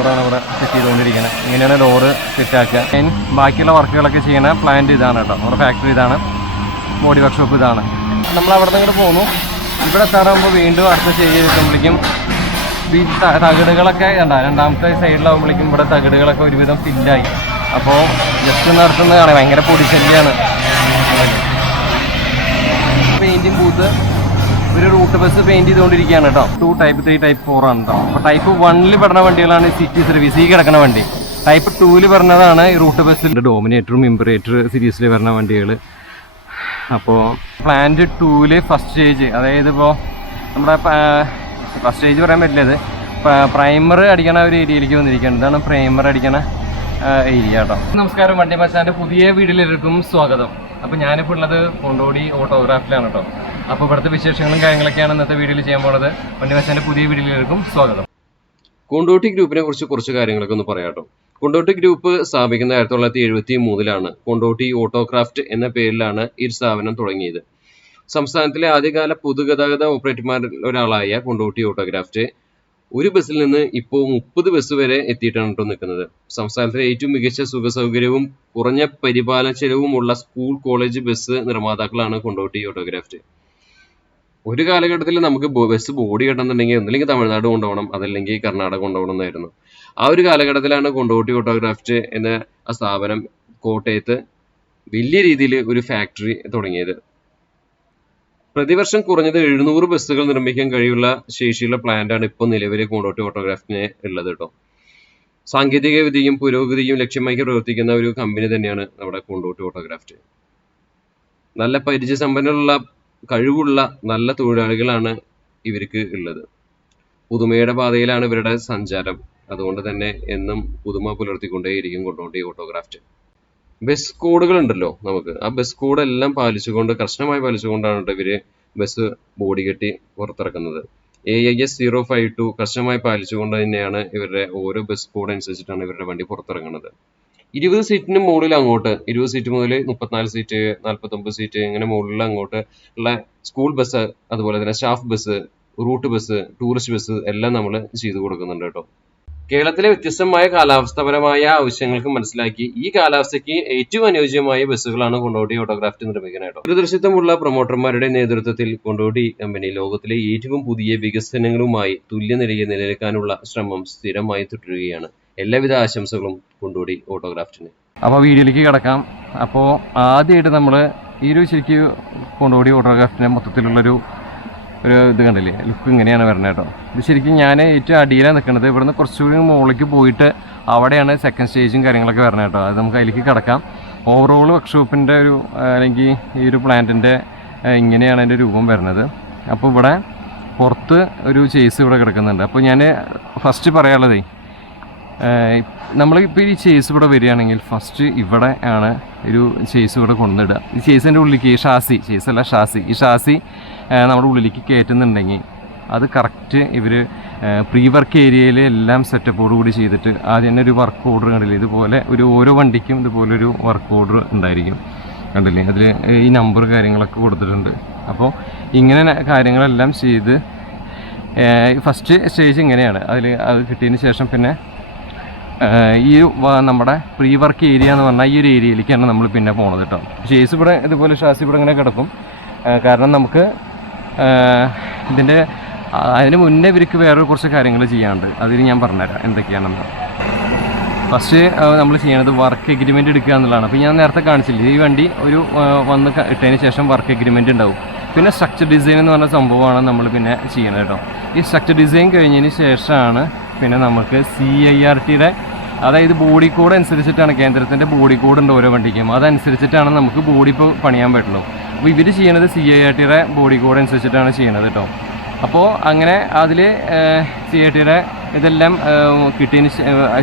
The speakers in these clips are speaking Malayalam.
ഡോറാണ് ഇവിടെ സെറ്റ് ചെയ്തുകൊണ്ടിരിക്കുന്നത്. ഇങ്ങനെയാണ് ഡോറ് സെറ്റാക്കുക. ബാക്കിയുള്ള വർക്കുകളൊക്കെ ചെയ്യുന്ന പ്ലാന്റ് ഇതാണ് കേട്ടോ. നമ്മുടെ ഫാക്ടറി ഇതാണ്, മോഡി വർക്ക്ഷോപ്പ് ഇതാണ്. നമ്മൾ അവിടെ നിന്ന് ഇങ്ങോട്ട് പോന്നു. ഇവിടെ എത്താറാകുമ്പോൾ വീണ്ടും അടുത്ത സ്റ്റേജ് എത്തുമ്പോഴേക്കും ഈ തകിടുകളൊക്കെ രണ്ടാമത്തെ സൈഡിലാകുമ്പോഴേക്കും ഇവിടെ തകിടുകളൊക്കെ ഒരുവിധം ഫില്ലായി. അപ്പോൾ ജസ്റ്റ് നടത്തുന്നതാണ്, ഭയങ്കര പൊടിശല്യാണ്. പെയിൻറ്റിങ് ബൂത്ത് ഒരു റൂട്ട് ബസ് പെയിൻറ്റ് ചെയ്തുകൊണ്ടിരിക്കുകയാണ് കേട്ടോ. 2 ടൈപ്പ് 3 ടൈപ്പ് 4 ആണ് കേട്ടോ. അപ്പോൾ ടൈപ്പ് 1 പെടുന്ന വണ്ടികളാണ് സിറ്റി സർവീസ് ഈ കിടക്കുന്ന വണ്ടി. ടൈപ്പ് 2 പറഞ്ഞതാണ് ഈ റൂട്ട് ബസ്സിൽ ഡോമിനേറ്ററും ഇംപറേറ്റർ സീരീസിൽ വരുന്ന വണ്ടികൾ. അപ്പോൾ പ്ലാന്റ് 2 ഫസ്റ്റ് സ്റ്റേജ്, അതായത് ഇപ്പോൾ നമ്മുടെ ഫസ്റ്റ് സ്റ്റേജ് പറയാൻ പറ്റില്ലത് പ്രൈമർ അടിക്കണ ഒരു ഏരിയയിലേക്ക് വന്നിരിക്കുകയാണ്. ഇതാണ് പ്രൈമർ അടിക്കണ ഏരിയ കേട്ടോ. നമസ്കാരം, വണ്ടി മച്ചാൻ്റെ പുതിയ വീഡിയോയിലേക്കും സ്വാഗതം. അപ്പോൾ ഞാനിപ്പോൾ ഉള്ളത് കൊണ്ടോടി ഓട്ടോഗ്രാഫിലാണ് കേട്ടോ. അപ്പോൾ ഇവിടുത്തെ വിശേഷങ്ങളും കാര്യങ്ങളൊക്കെയാണ് ഇന്നത്തെ വീഡിയോയിൽ ചെയ്യാൻ പോകുന്നത്. വണ്ടി മച്ചാൻ്റെ പുതിയ വീഡിയോയിലേക്കും സ്വാഗതം. കൊണ്ടോട്ടി ഗ്രൂപ്പിനെ കുറിച്ച് കുറച്ച് കാര്യങ്ങളൊക്കെ ഒന്ന് പറയാം കേട്ടോ. കൊണ്ടോട്ടി ഗ്രൂപ്പ് സ്ഥാപിക്കുന്ന 1973 കൊണ്ടോട്ടി ഓട്ടോക്രാഫ്റ്റ് എന്ന പേരിലാണ് ഈ സ്ഥാപനം തുടങ്ങിയത്. സംസ്ഥാനത്തിലെ ആദ്യകാല പൊതുഗതാഗത ഓപ്പറേറ്റർമാരിൽ ഒരാളായ കൊണ്ടോട്ടി ഓട്ടോക്രാഫ്റ്റ് ഒരു ബസ്സിൽ നിന്ന് ഇപ്പോൾ 30 ബസ് വരെ എത്തിയിട്ടാണ് കേട്ടോ നിൽക്കുന്നത്. സംസ്ഥാനത്തിലെ ഏറ്റവും മികച്ച സുഖസൗകര്യവും കുറഞ്ഞ പരിപാലന ചെലവുമുള്ള സ്കൂൾ കോളേജ് ബസ് നിർമ്മാതാക്കളാണ് കൊണ്ടോട്ടി ഓട്ടോക്രാഫ്റ്റ്. ഒരു കാലഘട്ടത്തിൽ നമുക്ക് ബസ് ബോഡി കെട്ടുന്നുണ്ടെങ്കിൽ ഒന്നില്ലെങ്കിൽ തമിഴ്നാട് കൊണ്ടുപോകണം, അതല്ലെങ്കിൽ കർണാടക കൊണ്ടുപോകണം എന്നായിരുന്നു. ആ ഒരു കാലഘട്ടത്തിലാണ് കൊണ്ടോട്ടി ഓട്ടോക്രാഫ്റ്റ് എന്ന ആ സ്ഥാപനം കോട്ടയത്ത് വലിയ രീതിയിൽ ഒരു ഫാക്ടറി തുടങ്ങിയത്. പ്രതിവർഷം കുറഞ്ഞത് 700 ബസ്സുകൾ നിർമ്മിക്കാൻ കഴിയുള്ള ശേഷിയുള്ള പ്ലാന്റാണ് ഇപ്പോൾ നിലവിലെ കൊണ്ടോട്ടി ഓട്ടോഗ്രാഫിന് ഉള്ളത് കേട്ടോ. സാങ്കേതിക വിദ്യയും പുരോഗതിയും ലക്ഷ്യമാക്കി പ്രവർത്തിക്കുന്ന ഒരു കമ്പനി തന്നെയാണ് നമ്മുടെ കൊണ്ടോട്ടി ഓട്ടോഗ്രാഫ്റ്റ്. നല്ല പരിചയസമ്പന്നുള്ള കഴിവുള്ള നല്ല തൊഴിലാളികളാണ് ഇവർക്ക് ഉള്ളത്. പുതുമയുടെ പാതയിലാണ് ഇവരുടെ സഞ്ചാരം. അതുകൊണ്ട് തന്നെ എന്നും പുതുമ പുലർത്തിക്കൊണ്ടേയിരിക്കും കൊണ്ടോട്ടി ഓട്ടോഗ്രാഫ്റ്റ്. ബസ് കോഡുകൾ ഉണ്ടല്ലോ നമുക്ക്, ആ ബസ് കോഡ് എല്ലാം പാലിച്ചുകൊണ്ട് കർശനമായി പാലിച്ചുകൊണ്ടാണ് ഇവര് ബസ് ബോഡി കെട്ടി പുറത്തിറക്കുന്നത്. AIS 052 കർശനമായി പാലിച്ചുകൊണ്ട് തന്നെയാണ് ഇവരുടെ ഓരോ ബസ് കോഡ് അനുസരിച്ചിട്ടാണ് ഇവരുടെ വണ്ടി പുറത്തിറങ്ങുന്നത്. 20 സീറ്റിന് മുകളിൽ അങ്ങോട്ട് 20 സീറ്റ് മുതൽ 34 സീറ്റ് 49 സീറ്റ് ഇങ്ങനെ മുകളിൽ അങ്ങോട്ട് ഉള്ള സ്കൂൾ ബസ്, അതുപോലെ തന്നെ staff bus, root bus, tourist bus എല്ലാം നമ്മൾ ചെയ്തു കൊടുക്കുന്നുണ്ട് കേട്ടോ. കേരളത്തിലെ വ്യത്യസ്തമായ കാലാവസ്ഥാപരമായ ആവശ്യങ്ങൾക്ക് മനസ്സിലാക്കി ഈ കാലാവസ്ഥയ്ക്ക് ഏറ്റവും അനുയോജ്യമായ ബസ്സുകളാണ് കൊണ്ടോട്ടി ഓട്ടോഗ്രാഫ്റ്റ് നിർമ്മിക്കാനായിട്ടോ. ദൃശ്യത്വമുള്ള പ്രൊമോട്ടർമാരുടെ നേതൃത്വത്തിൽ കൊണ്ടോട്ടി കമ്പനി ലോകത്തിലെ ഏറ്റവും പുതിയ വികസനങ്ങളുമായി തുല്യനിലയിൽ നിലനിൽക്കാനുള്ള ശ്രമം സ്ഥിരമായി തുടരുകയാണ്. എല്ലാവിധ ആശംസകളും കൊണ്ടോട്ടി ഓട്ടോഗ്രാഫ്റ്റിന്. അപ്പോൾ വീഡിയോയിലേക്ക് കിടക്കാം. അപ്പോൾ ആദ്യമായിട്ട് നമ്മൾ ഈ ഒരു ശരിക്കും കൊണ്ടോട്ടി ഓട്ടോഗ്രാഫ്റ്റിൻ്റെ മൊത്തത്തിലുള്ളൊരു ഇത് കണ്ടില്ലേ, ലുക്ക് ഇങ്ങനെയാണ് വരുന്നത് കേട്ടോ. ഇത് ശരിക്കും ഞാൻ ഏറ്റവും അടിയിലാണ് നിൽക്കുന്നത്. ഇവിടുന്ന് കുറച്ചുകൂടി മുകളിലേക്ക് പോയിട്ട് അവിടെയാണ് സെക്കൻഡ് സ്റ്റേജും കാര്യങ്ങളൊക്കെ വരുന്നത് കേട്ടോ. അത് നമുക്ക് അതിലേക്ക് കിടക്കാം. ഓവറോൾ വർക്ക്ഷോപ്പിൻ്റെ ഒരു അല്ലെങ്കിൽ ഈ ഒരു പ്ലാന്റിൻ്റെ ഇങ്ങനെയാണ് അതിൻ്റെ രൂപം വരുന്നത്. അപ്പോൾ ഇവിടെ പുറത്ത് ഒരു ചേസ് ഇവിടെ കിടക്കുന്നുണ്ട്. അപ്പോൾ ഞാൻ ഫസ്റ്റ് പറയാനുള്ളതേ, നമ്മളിപ്പോൾ ഈ ചേസ് ഇവിടെ വരികയാണെങ്കിൽ ഫസ്റ്റ് ഇവിടെ ആണ് ഒരു ചേസ് ഇവിടെ കൊണ്ടുവന്നിടുക. ഈ ചേസിൻ്റെ ഉള്ളിലേക്ക് ഷാസി, ചേസല്ല ഷാസി, ഈ ഷാസി നമ്മുടെ ഉള്ളിലേക്ക് കയറ്റുന്നുണ്ടെങ്കിൽ അത് കറക്റ്റ് ഇവർ പ്രീ വർക്ക് ഏരിയയിൽ എല്ലാം സെറ്റപ്പോട് കൂടി ചെയ്തിട്ട് ആദ്യം തന്നെ ഒരു വർക്ക് ഓർഡർ കണ്ടില്ലേ, ഇതുപോലെ ഒരു ഓരോ വണ്ടിക്കും ഇതുപോലൊരു വർക്ക് ഓർഡർ ഉണ്ടായിരിക്കും കണ്ടില്ലേ. അതിൽ ഈ നമ്പർ കാര്യങ്ങളൊക്കെ കൊടുത്തിട്ടുണ്ട്. അപ്പോൾ ഇങ്ങനെ കാര്യങ്ങളെല്ലാം ചെയ്ത് ഫസ്റ്റ് സ്റ്റേജ് ഇങ്ങനെയാണ്. അത് കിട്ടിയതിന് ശേഷം പിന്നെ ഈ നമ്മുടെ പ്രീ വർക്ക് ഏരിയ എന്ന് പറഞ്ഞാൽ ഈ ഒരു ഏരിയയിലേക്കാണ് നമ്മൾ പിന്നെ പോണത് കേട്ടോ. ചേസ് ഇവിടെ ഇതുപോലെ ഷാസി ഇവിടെ ഇങ്ങനെ കിടക്കും. കാരണം നമുക്ക് ഇതിൻ്റെ അതിന് മുന്നേ ഇവർക്ക് വേറെ കുറച്ച് കാര്യങ്ങൾ ചെയ്യാനുണ്ട്. അതിന് ഞാൻ പറഞ്ഞുതരാം എന്തൊക്കെയാണെന്ന്. ഫസ്റ്റ് നമ്മൾ ചെയ്യണത് വർക്ക് എഗ്രിമെൻറ്റ് എടുക്കുക എന്നുള്ളതാണ്. അപ്പോൾ ഞാൻ നേരത്തെ കാണിച്ചില്ല, ഈ വണ്ടി ഒരു വന്ന് ഇട്ടതിന് ശേഷം വർക്ക് എഗ്രിമെൻറ്റ് ഉണ്ടാവും. പിന്നെ സ്ട്രക്ചർ ഡിസൈൻ എന്ന് പറഞ്ഞ സംഭവമാണ് നമ്മൾ പിന്നെ ചെയ്യണത് കേട്ടോ. ഈ സ്ട്രക്ചർ ഡിസൈൻ കഴിഞ്ഞതിന് ശേഷമാണ് പിന്നെ നമുക്ക് CIRTയുടെ, അതായത് ബോഡി കോഡ് അനുസരിച്ചിട്ടാണ്, കേന്ദ്രത്തിൻ്റെ ബോഡി കോഡ് ഉണ്ട് ഓരോ വണ്ടിക്കും, അതനുസരിച്ചിട്ടാണ് നമുക്ക് ബോഡി ഇപ്പോൾ പണിയാൻ പറ്റുള്ളൂ. അപ്പോൾ ഇവർ ചെയ്യണത് CIRTയുടെ ബോഡി കോഡ് അനുസരിച്ചിട്ടാണ് ചെയ്യണത് കേട്ടോ. അപ്പോൾ അങ്ങനെ അതിൽ CIRTയുടെ ഇതെല്ലാം കിട്ടിയതിന്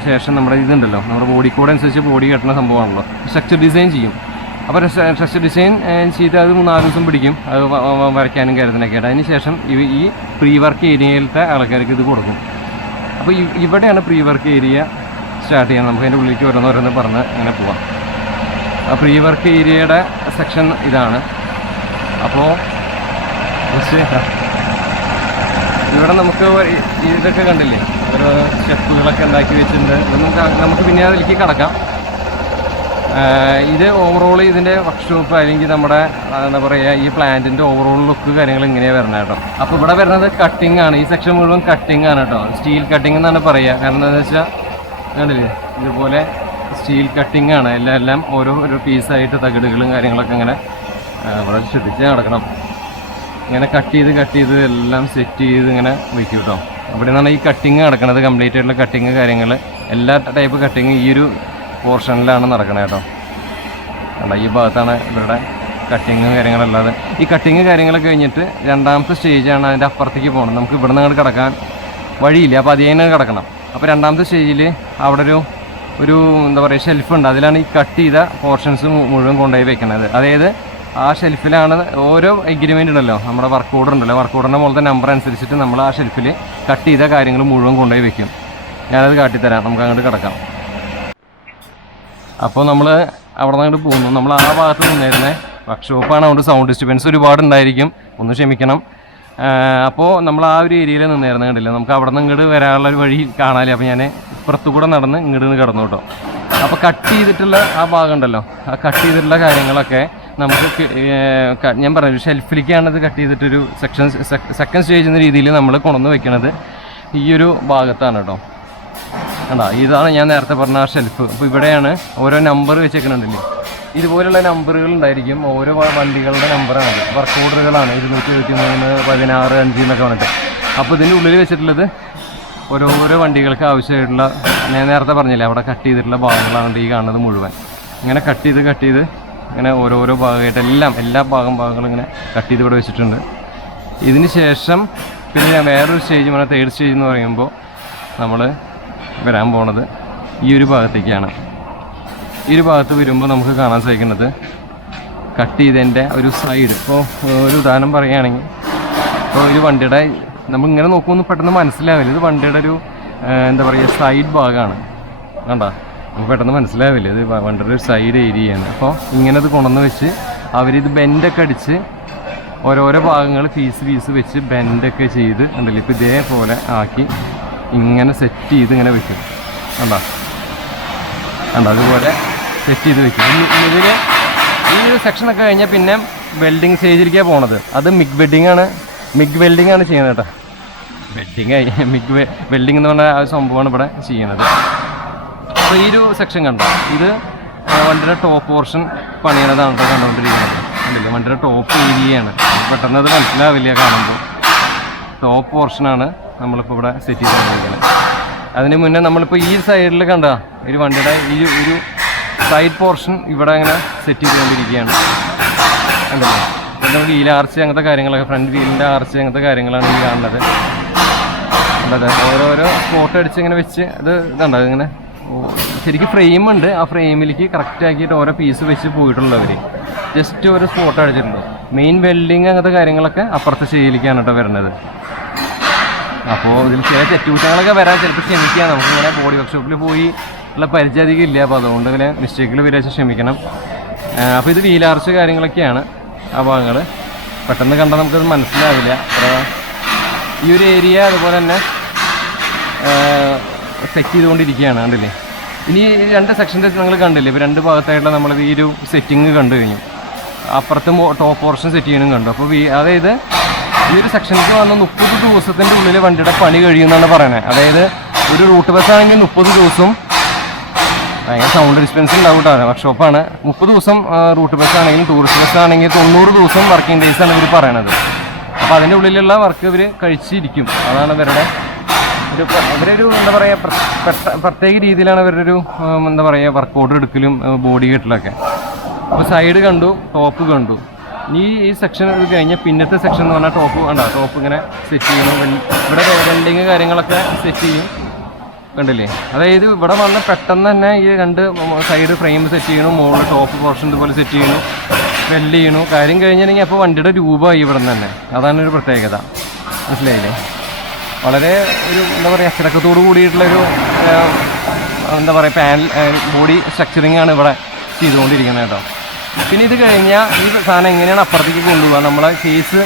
ശേഷം നമ്മുടെ ഇതുണ്ടല്ലോ, നമ്മുടെ ബോഡി കോഡ് അനുസരിച്ച് ബോഡി കെട്ടുന്ന സംഭവമാണല്ലോ. സ്ട്രക്ചർ ഡിസൈൻ ചെയ്യും. അപ്പോൾ സ്ട്രക്ചർ ഡിസൈൻ ചെയ്ത് അത് 4 ദിവസം പിടിക്കും, അത് വരയ്ക്കാനും കാര്യത്തിനൊക്കെ ആയിട്ട്. അതിന് ശേഷം ഈ പ്രീ വർക്ക് ഏരിയയിലത്തെ ആൾക്കാർക്ക് ഇത് കൊടുക്കും. അപ്പോൾ ഇവിടെയാണ് പ്രീ വർക്ക് ഏരിയ സ്റ്റാർട്ട് ചെയ്യാൻ. നമുക്ക് അതിൻ്റെ ഉള്ളിലേക്ക് ഓരോന്നോരോന്ന് പറഞ്ഞ് അങ്ങനെ പോവാം. ആ പ്രീ വർക്ക് ഏരിയയുടെ സെക്ഷൻ ഇതാണ്. അപ്പോൾ ഇവിടെ നമുക്ക് ഇതൊക്കെ കണ്ടില്ലേ, ഓരോ സ്റ്റെപ്പുകളൊക്കെ ഉണ്ടാക്കി വെച്ചിട്ടുണ്ട്. നമുക്ക് പിന്നെ അതിലേക്ക് കടക്കാം. ഇത് ഓവറോൾ ഇതിൻ്റെ വർക്ക്ഷോപ്പ് അല്ലെങ്കിൽ നമ്മുടെ എന്താ പറയുക ഈ പ്ലാന്റിൻ്റെ ഓവറോൾ ലുക്ക് കാര്യങ്ങൾ ഇങ്ങനെയാണ് വരുന്നത് കേട്ടോ. അപ്പോൾ ഇവിടെ വരുന്നത് കട്ടിംഗ് ആണ്. ഈ സെക്ഷൻ മുഴുവൻ കട്ടിംഗ് ആണ് കേട്ടോ. സ്റ്റീൽ കട്ടിംഗ് എന്നാണ് പറയുക. കാരണം എന്താണെന്ന് വെച്ചാൽ കണ്ടില്ലേ, ഇതുപോലെ സ്റ്റീൽ കട്ടിംഗ് ആണ്. എല്ലാം ഓരോ പീസായിട്ട് തകിടുകളും കാര്യങ്ങളൊക്കെ ഇങ്ങനെ ഇവിടെ ശ്രദ്ധിച്ച് നടക്കണം. ഇങ്ങനെ കട്ട് ചെയ്ത് എല്ലാം സെറ്റ് ചെയ്ത് ഇങ്ങനെ വയ്ക്കും കേട്ടോ. അവിടെ നിന്നാണ് ഈ കട്ടിങ് നടക്കുന്നത്. കംപ്ലീറ്റ് ആയിട്ടുള്ള കട്ടിങ് കാര്യങ്ങൾ, എല്ലാ ടൈപ്പ് കട്ടിങ് ഈ ഒരു പോർഷനിലാണ് നടക്കുന്നത് കേട്ടോ. അല്ല, ഈ ഭാഗത്താണ് ഇവരുടെ കട്ടിങ് കാര്യങ്ങളല്ലാതെ. ഈ കട്ടിങ് കാര്യങ്ങളൊക്കെ കഴിഞ്ഞിട്ട് രണ്ടാമത്തെ സ്റ്റേജാണ് അതിൻ്റെ അപ്പുറത്തേക്ക് പോകണം. നമുക്ക് ഇവിടെ നിന്ന് അങ്ങോട്ട് കിടക്കാൻ വഴിയില്ല, അപ്പോൾ അതിനെ കിടക്കണം. അപ്പോൾ രണ്ടാമത്തെ സ്റ്റേജിൽ അവിടെ ഒരു എന്താ പറയുക ഷെൽഫ് ഉണ്ട്. അതിലാണ് ഈ കട്ട് ചെയ്ത പോർഷൻസ് മുഴുവൻ കൊണ്ടുപോയി വെക്കുന്നത്. അതായത് ആ ഷെൽഫിലാണ് ഓരോ എഗ്രിമെൻ്റ് ഉണ്ടല്ലോ, നമ്മുടെ വർക്ക് ഓർഡർ ഉണ്ടല്ലോ, വർക്ക് ഓർഡറിൻ്റെ മുകളിലത്തെ നമ്പർ അനുസരിച്ചിട്ട് നമ്മൾ ആ ഷെൽഫിൽ കട്ട് ചെയ്ത കാര്യങ്ങൾ മുഴുവൻ കൊണ്ടുപോയി വെക്കും. ഞാനത് കാട്ടിത്തരാം, നമുക്ക് അങ്ങോട്ട് കിടക്കാം. അപ്പോൾ നമ്മൾ അവിടെ നിന്ന് അങ്ങോട്ട് പോകുന്നു. നമ്മൾ ആ ഭാഗത്ത് നിന്നിരുന്നത് വർക്ക്ഷോപ്പാണ്, അതുകൊണ്ട് സൗണ്ട് ഡിസ്റ്റർബൻസ് ഒരുപാട് ഉണ്ടായിരിക്കും, ഒന്ന് ക്ഷമിക്കണം. അപ്പോൾ നമ്മൾ ആ ഒരു ഏരിയയിൽ നിന്നായിരുന്നു, കണ്ടില്ല. നമുക്ക് അവിടെ നിന്ന് ഇങ്ങോട്ട് വരാനുള്ള ഒരു വഴി കാണാല്ലേ. അപ്പോൾ ഞാൻ ഇപ്പുറത്തു കൂടെ നടന്ന് ഇങ്ങോട്ട് നിന്ന് കിടന്നു കേട്ടോ. അപ്പോൾ കട്ട് ചെയ്തിട്ടുള്ള ആ ഭാഗം ഉണ്ടല്ലോ, ആ കട്ട് ചെയ്തിട്ടുള്ള കാര്യങ്ങളൊക്കെ നമുക്ക് ഞാൻ പറഞ്ഞു ഷെൽഫിലേക്കാണ് ഇത് കട്ട് ചെയ്തിട്ടൊരു സെക്കൻഡ് സ്റ്റേജ് എന്ന രീതിയിൽ നമ്മൾ കൊണ്ടുവന്ന് വെക്കുന്നത് ഈ ഒരു ഭാഗത്താണ് കേട്ടോ. കണ്ടോ, ഇതാണ് ഞാൻ നേരത്തെ പറഞ്ഞ ആ ഷെൽഫ്. അപ്പോൾ ഇവിടെയാണ് ഓരോ നമ്പർ വെച്ചേക്കുന്നുണ്ടല്ലേ, ഇതുപോലുള്ള നമ്പറുകൾ ഉണ്ടായിരിക്കും. ഓരോ വണ്ടികളുടെ നമ്പറാണ്, വർക്ക് ഓർഡറുകളാണ് 223, 16, 5 എന്നൊക്കെ വന്നിട്ട്. അപ്പോൾ ഇതിൻ്റെ ഉള്ളിൽ വെച്ചിട്ടുള്ളത് ഓരോരോ വണ്ടികൾക്ക് ആവശ്യമായിട്ടുള്ള, ഞാൻ നേരത്തെ പറഞ്ഞില്ലേ അവിടെ കട്ട് ചെയ്തിട്ടുള്ള ഭാഗങ്ങളാണ് ഈ കാണുന്നത് മുഴുവൻ. ഇങ്ങനെ കട്ട് ചെയ്ത് ഇങ്ങനെ ഓരോരോ ഭാഗമായിട്ട് എല്ലാ ഭാഗങ്ങളും ഇങ്ങനെ കട്ട് ചെയ്ത് ഇവിടെ വെച്ചിട്ടുണ്ട്. ഇതിന് ശേഷം പിന്നെ വേറൊരു സ്റ്റേജ്, നമ്മുടെ തേർഡ് സ്റ്റേജ് എന്ന് പറയുമ്പോൾ നമ്മൾ വരാൻ പോണത് ഈ ഒരു ഭാഗത്തേക്കാണ്. ഈ ഒരു ഭാഗത്ത് വരുമ്പോൾ നമുക്ക് കാണാൻ സാധിക്കുന്നത് കട്ട് ചെയ്തതിൻ്റെ ഒരു സൈഡ്. ഇപ്പോൾ ഒരു ഉദാഹരണം പറയുകയാണെങ്കിൽ, ഇപ്പോൾ ഒരു വണ്ടിയുടെ നമ്മളിങ്ങനെ നോക്കുമ്പോൾ പെട്ടെന്ന് മനസ്സിലാവില്ല, ഇത് വണ്ടിയുടെ ഒരു എന്താ പറയുക സൈഡ് ഭാഗമാണ്. കണ്ടോ, നമുക്ക് പെട്ടെന്ന് മനസ്സിലാവില്ല, ഇത് വണ്ടിയുടെ ഒരു സൈഡ് ഏരിയയാണ്. അപ്പോൾ ഇങ്ങനെ ഇത് കൊണ്ടുവന്ന് വെച്ച് അവരിത് ബെൻഡൊക്കെ അടിച്ച് ഓരോരോ ഭാഗങ്ങൾ പീസ് വെച്ച് ബെൻഡൊക്കെ ചെയ്ത് ഉണ്ടല്ലോ, ഇപ്പോൾ ഇതേപോലെ ആക്കി ഇങ്ങനെ സെറ്റ് ചെയ്ത് ഇങ്ങനെ വെക്കും. കണ്ടോ, അതുപോലെ സെറ്റ് ചെയ്ത് വെക്കും. ഇതിൽ ഈ ഒരു സെക്ഷനൊക്കെ കഴിഞ്ഞാൽ പിന്നെ വെൽഡിങ് സ്റ്റേജിലേക്കാണ് പോണത്. അത് മിഗ് വെൽഡിങ് ആണ് ചെയ്യുന്നത് കേട്ടോ. വെൽഡിങ് എന്ന് പറഞ്ഞ ആ സംഭവമാണ് ഇവിടെ ചെയ്യുന്നത്. അപ്പോൾ ഈ ഒരു സെക്ഷൻ കണ്ടോ, ഇത് വണ്ടിയുടെ ടോപ്പ് പോർഷൻ പണിയണതാണ് കേട്ടോ കണ്ടുകൊണ്ടിരിക്കുന്നത്. കണ്ടില്ല, വണ്ടിയുടെ ടോപ്പ് ഏരിയയാണ്. പെട്ടെന്ന് അത് മനസ്സിലാവില്ല കാണുമ്പോൾ. ടോപ്പ് പോർഷനാണ് നമ്മളിപ്പോൾ ഇവിടെ സെറ്റ് ചെയ്തുകൊണ്ടിരിക്കുന്നത്. അതിന് മുന്നേ നമ്മളിപ്പോൾ ഈ സൈഡിൽ കണ്ട ഒരു വണ്ടിയുടെ ഈ ഒരു സൈഡ് പോർഷൻ ഇവിടെ അങ്ങനെ സെറ്റ് ചെയ്തുകൊണ്ടിരിക്കുകയാണ്. കണ്ടല്ലോ, പിന്നെ വീൽ ആർച്ച് അങ്ങനത്തെ കാര്യങ്ങളൊക്കെ, ഫ്രണ്ട് വീലിൻ്റെ ആർച്ച് അങ്ങനത്തെ കാര്യങ്ങളാണ് ഈ കാണുന്നത്. അതെ, ഓരോരോ സ്പോട്ട് അടിച്ച് ഇങ്ങനെ വെച്ച് അത് ഇതുണ്ട്. ഇങ്ങനെ ശരിക്കും ഫ്രെയിമുണ്ട്, ആ ഫ്രെയിമിലേക്ക് കറക്റ്റ് ആക്കിയിട്ട് ഓരോ പീസ് വെച്ച് പോയിട്ടുള്ളവർ ജസ്റ്റ് ഒരു സ്പോട്ട് അടിച്ചിട്ടുണ്ട്. മെയിൻ വെൽഡിങ് അങ്ങനത്തെ കാര്യങ്ങളൊക്കെ അപ്പുറത്തെ സ്റ്റേജിലേക്കാണ് കേട്ടോ വരുന്നത്. അപ്പോൾ ഇതിൽ ചില തെറ്റുകുറ്റങ്ങളൊക്കെ വരാൻ ചിലപ്പോൾ ക്ഷമിക്കുക. നമുക്കിങ്ങനെ ബോഡി വർക്ക്ഷോപ്പിൽ പോയി ഉള്ള പരിചയം അധികം ഇല്ല, അപ്പോൾ അതുകൊണ്ട് ഇങ്ങനെ മിസ്റ്റേക്കുകൾ വിചാരിച്ച് ക്ഷമിക്കണം. അപ്പോൾ ഇത് വീലാർച്ച് കാര്യങ്ങളൊക്കെയാണ് ആ ഭാഗങ്ങൾ. പെട്ടെന്ന് കണ്ടാൽ നമുക്കത് മനസ്സിലാവില്ല. ഈ ഒരു ഏരിയ അതുപോലെ തന്നെ സെറ്റ് ചെയ്തുകൊണ്ടിരിക്കുകയാണ്, കണ്ടില്ലേ. ഇനി രണ്ട് സെക്ഷൻ്റെ നിങ്ങൾ കണ്ടില്ലേ, ഇപ്പോൾ രണ്ട് ഭാഗത്തായിട്ടുള്ള നമ്മൾ ഈ ഒരു സെറ്റിങ് കണ്ടു കഴിഞ്ഞു. അപ്പുറത്ത് ടോപ്പ് പോർഷൻ സെറ്റ് ചെയ്യണം കണ്ടു. അപ്പോൾ അതായത് ഈ ഒരു സെക്ഷനിലേക്ക് വന്ന 30 ദിവസത്തിൻ്റെ ഉള്ളിൽ വണ്ടിയുടെ പണി കഴിയുമെന്നാണ് പറയുന്നത്. അതായത് ഒരു റൂട്ട് ബസ്സാണെങ്കിൽ 30 ദിവസം, ഭയങ്കര സൗണ്ട് ഡിസ്റ്റൻസ് ഉണ്ടാവും കേട്ടോ, വർക്ക്ഷോപ്പാണ്. 30 ദിവസം റൂട്ട് ബസ്സാണെങ്കിലും ടൂറിസ്റ്റ് ബസ്സാണെങ്കിൽ 90 ദിവസം വർക്കിംഗ് ഡേയ്സാണ് ഇവർ പറയണത്. അപ്പോൾ അതിൻ്റെ ഉള്ളിലുള്ള വർക്ക് ഇവർ കഴിച്ചിരിക്കും. അതാണ് ഇവരൊരു എന്താ പറയുക പ്രത്യേക രീതിയിലാണ് ഇവരുടെ എന്താ പറയുക വർക്ക് ഓർഡർ എടുക്കലും ബോഡി കെട്ടലൊക്കെ. അപ്പോൾ സൈഡ് കണ്ടു, ടോപ്പ് കണ്ടു. ഇനി ഈ സെക്ഷൻ ഇത് കഴിഞ്ഞാൽ പിന്നത്തെ സെക്ഷൻ എന്ന് പറഞ്ഞാൽ ടോപ്പ് ഇങ്ങനെ സെറ്റ് ചെയ്യണം. ഇവിടെ വെൽഡിങ് കാര്യങ്ങളൊക്കെ സെറ്റ് ചെയ്യും, കണ്ടില്ലേ. അതായത് ഇവിടെ വന്ന് പെട്ടെന്ന് തന്നെ ഈ രണ്ട് സൈഡ് ഫ്രെയിം സെറ്റ് ചെയ്യണം, മുകളിൽ ടോപ്പ് പോർഷൻ ഇതുപോലെ സെറ്റ് ചെയ്യണം, വെൽഡ് ചെയ്യണു. കാര്യം കഴിഞ്ഞിട്ടുണ്ടെങ്കിൽ അപ്പോൾ വണ്ടിയുടെ രൂപമായി ഇവിടെ നിന്ന് തന്നെ. അതാണ് ഒരു പ്രത്യേകത, മനസ്സിലായില്ലേ. വളരെ ഒരു എന്താ പറയുക അച്ചടക്കത്തോട് കൂടിയിട്ടുള്ളൊരു എന്താ പറയുക ബോഡി സ്ട്രക്ചറിങ് ആണ് ഇവിടെ ചെയ്തുകൊണ്ടിരിക്കുന്നത് കേട്ടോ. പിന്നെ ഇത് കഴിഞ്ഞാൽ ഈ സാധനം എങ്ങനെയാണ് അപ്പുറത്തേക്ക് കൊണ്ടുപോകുക, നമ്മളെ കേസ്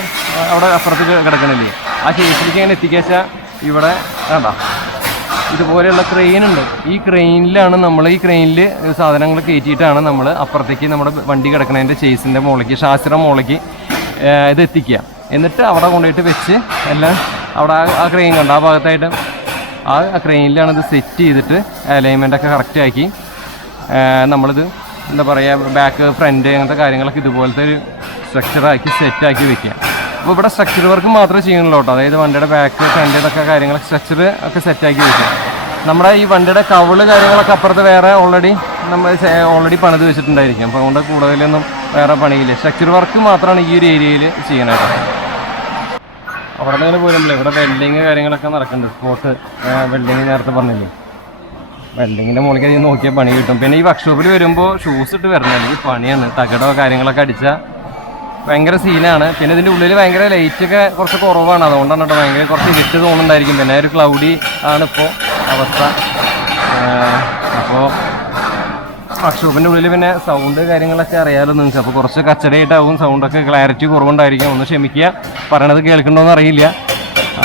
അവിടെ അപ്പുറത്തേക്ക് കിടക്കണില്ലേ, ആ ചേസിലേക്ക് എങ്ങനെ എത്തിക്കാച്ചാൽ ഇവിടെ വേണ്ട ഇതുപോലെയുള്ള ക്രെയിൻ ഉണ്ട്. ഈ ക്രെയിനിലാണ് നമ്മൾ ഈ ക്രെയിനിൽ സാധനങ്ങൾ കയറ്റിയിട്ടാണ് നമ്മൾ അപ്പുറത്തേക്ക് നമ്മുടെ വണ്ടി കിടക്കുന്നതിൻ്റെ ചേസിൻ്റെ മുകളിലേക്ക് ഷാസിറ മുകളിലേക്ക് ഇത് എത്തിക്കുക. എന്നിട്ട് അവിടെ കൊണ്ടുപോയിട്ട് വെച്ച് എല്ലാം അവിടെ ആ ക്രെയിൻ കണ്ട് ആ ഭാഗത്തായിട്ട് ആ ക്രെയിനിലാണ് ഇത് സെറ്റ് ചെയ്തിട്ട് അലൈൻമെൻ്റൊക്കെ കറക്റ്റാക്കി നമ്മളിത് എന്താ പറയുക ബാക്ക് ഫ്രണ്ട് അങ്ങനത്തെ കാര്യങ്ങളൊക്കെ ഇതുപോലത്തെ ഒരു സ്ട്രക്ചറാക്കി സെറ്റാക്കി വെക്കുക. അപ്പോൾ ഇവിടെ സ്ട്രക്ചർ വർക്ക് മാത്രമേ ചെയ്യുന്നുള്ളൂ കേട്ടോ. അതായത് വണ്ടിയുടെ ബാക്ക് ഫ്രണ്ട് ഇതൊക്കെ കാര്യങ്ങൾ സ്ട്രക്ചർ ഒക്കെ സെറ്റാക്കി വെക്കുക. നമ്മുടെ ഈ വണ്ടിയുടെ കവിള് കാര്യങ്ങളൊക്കെ അപ്പുറത്ത് വേറെ ഓൾറെഡി പണിത് വെച്ചിട്ടുണ്ടായിരിക്കും. അപ്പോൾ അതുകൊണ്ട് കൂടുതലൊന്നും വേറെ പണിയില്ല. സ്ട്രക്ചർ വർക്ക് മാത്രമാണ് ഈ ഒരു ഏരിയയിൽ ചെയ്യണത്. അവിടെ നിന്ന് പോരുമ്പോൾ ഇവിടെ വെൽഡിങ് കാര്യങ്ങളൊക്കെ നടക്കുന്നുണ്ട്. സ്പോട്ട് വെൽഡിങ് നേരത്തെ പറഞ്ഞില്ലേ, വെൽഡിങ്ങിൻ്റെ മുകളിൽ നോക്കിയാൽ പണി കിട്ടും. പിന്നെ ഈ വർക്ക്ഷോപ്പിൽ വരുമ്പോൾ ഷൂസ് ഇട്ട് വരണം. ഈ പണിയാണ്. തകടോ കാര്യങ്ങളൊക്കെ അടിച്ചാൽ ഭയങ്കര സീനാണ്. പിന്നെ ഇതിൻ്റെ ഉള്ളിൽ ഭയങ്കര ലൈറ്റൊക്കെ കുറച്ച് കുറവാണ്. അതുകൊണ്ടാണ് കേട്ടോ ഭയങ്കര കുറച്ച് ഇരുട്ട് തോന്നുന്നുണ്ടായിരിക്കും. പിന്നെ ഒരു ക്ലൗഡി ആണിപ്പോൾ അവസ്ഥ. അപ്പോൾ വർക്ക്ഷോപ്പിൻ്റെ ഉള്ളിൽ പിന്നെ സൗണ്ട് കാര്യങ്ങളൊക്കെ അറിയാമല്ലോ നിങ്ങൾക്ക്. അപ്പോൾ കുറച്ച് കച്ചടയായിട്ടാവും, സൗണ്ടൊക്കെ ക്ലാരിറ്റി കുറവുണ്ടായിരിക്കും. ഒന്ന് ക്ഷമിക്കുക, പറയണത് കേൾക്കണ്ടോയെന്ന് അറിയില്ല.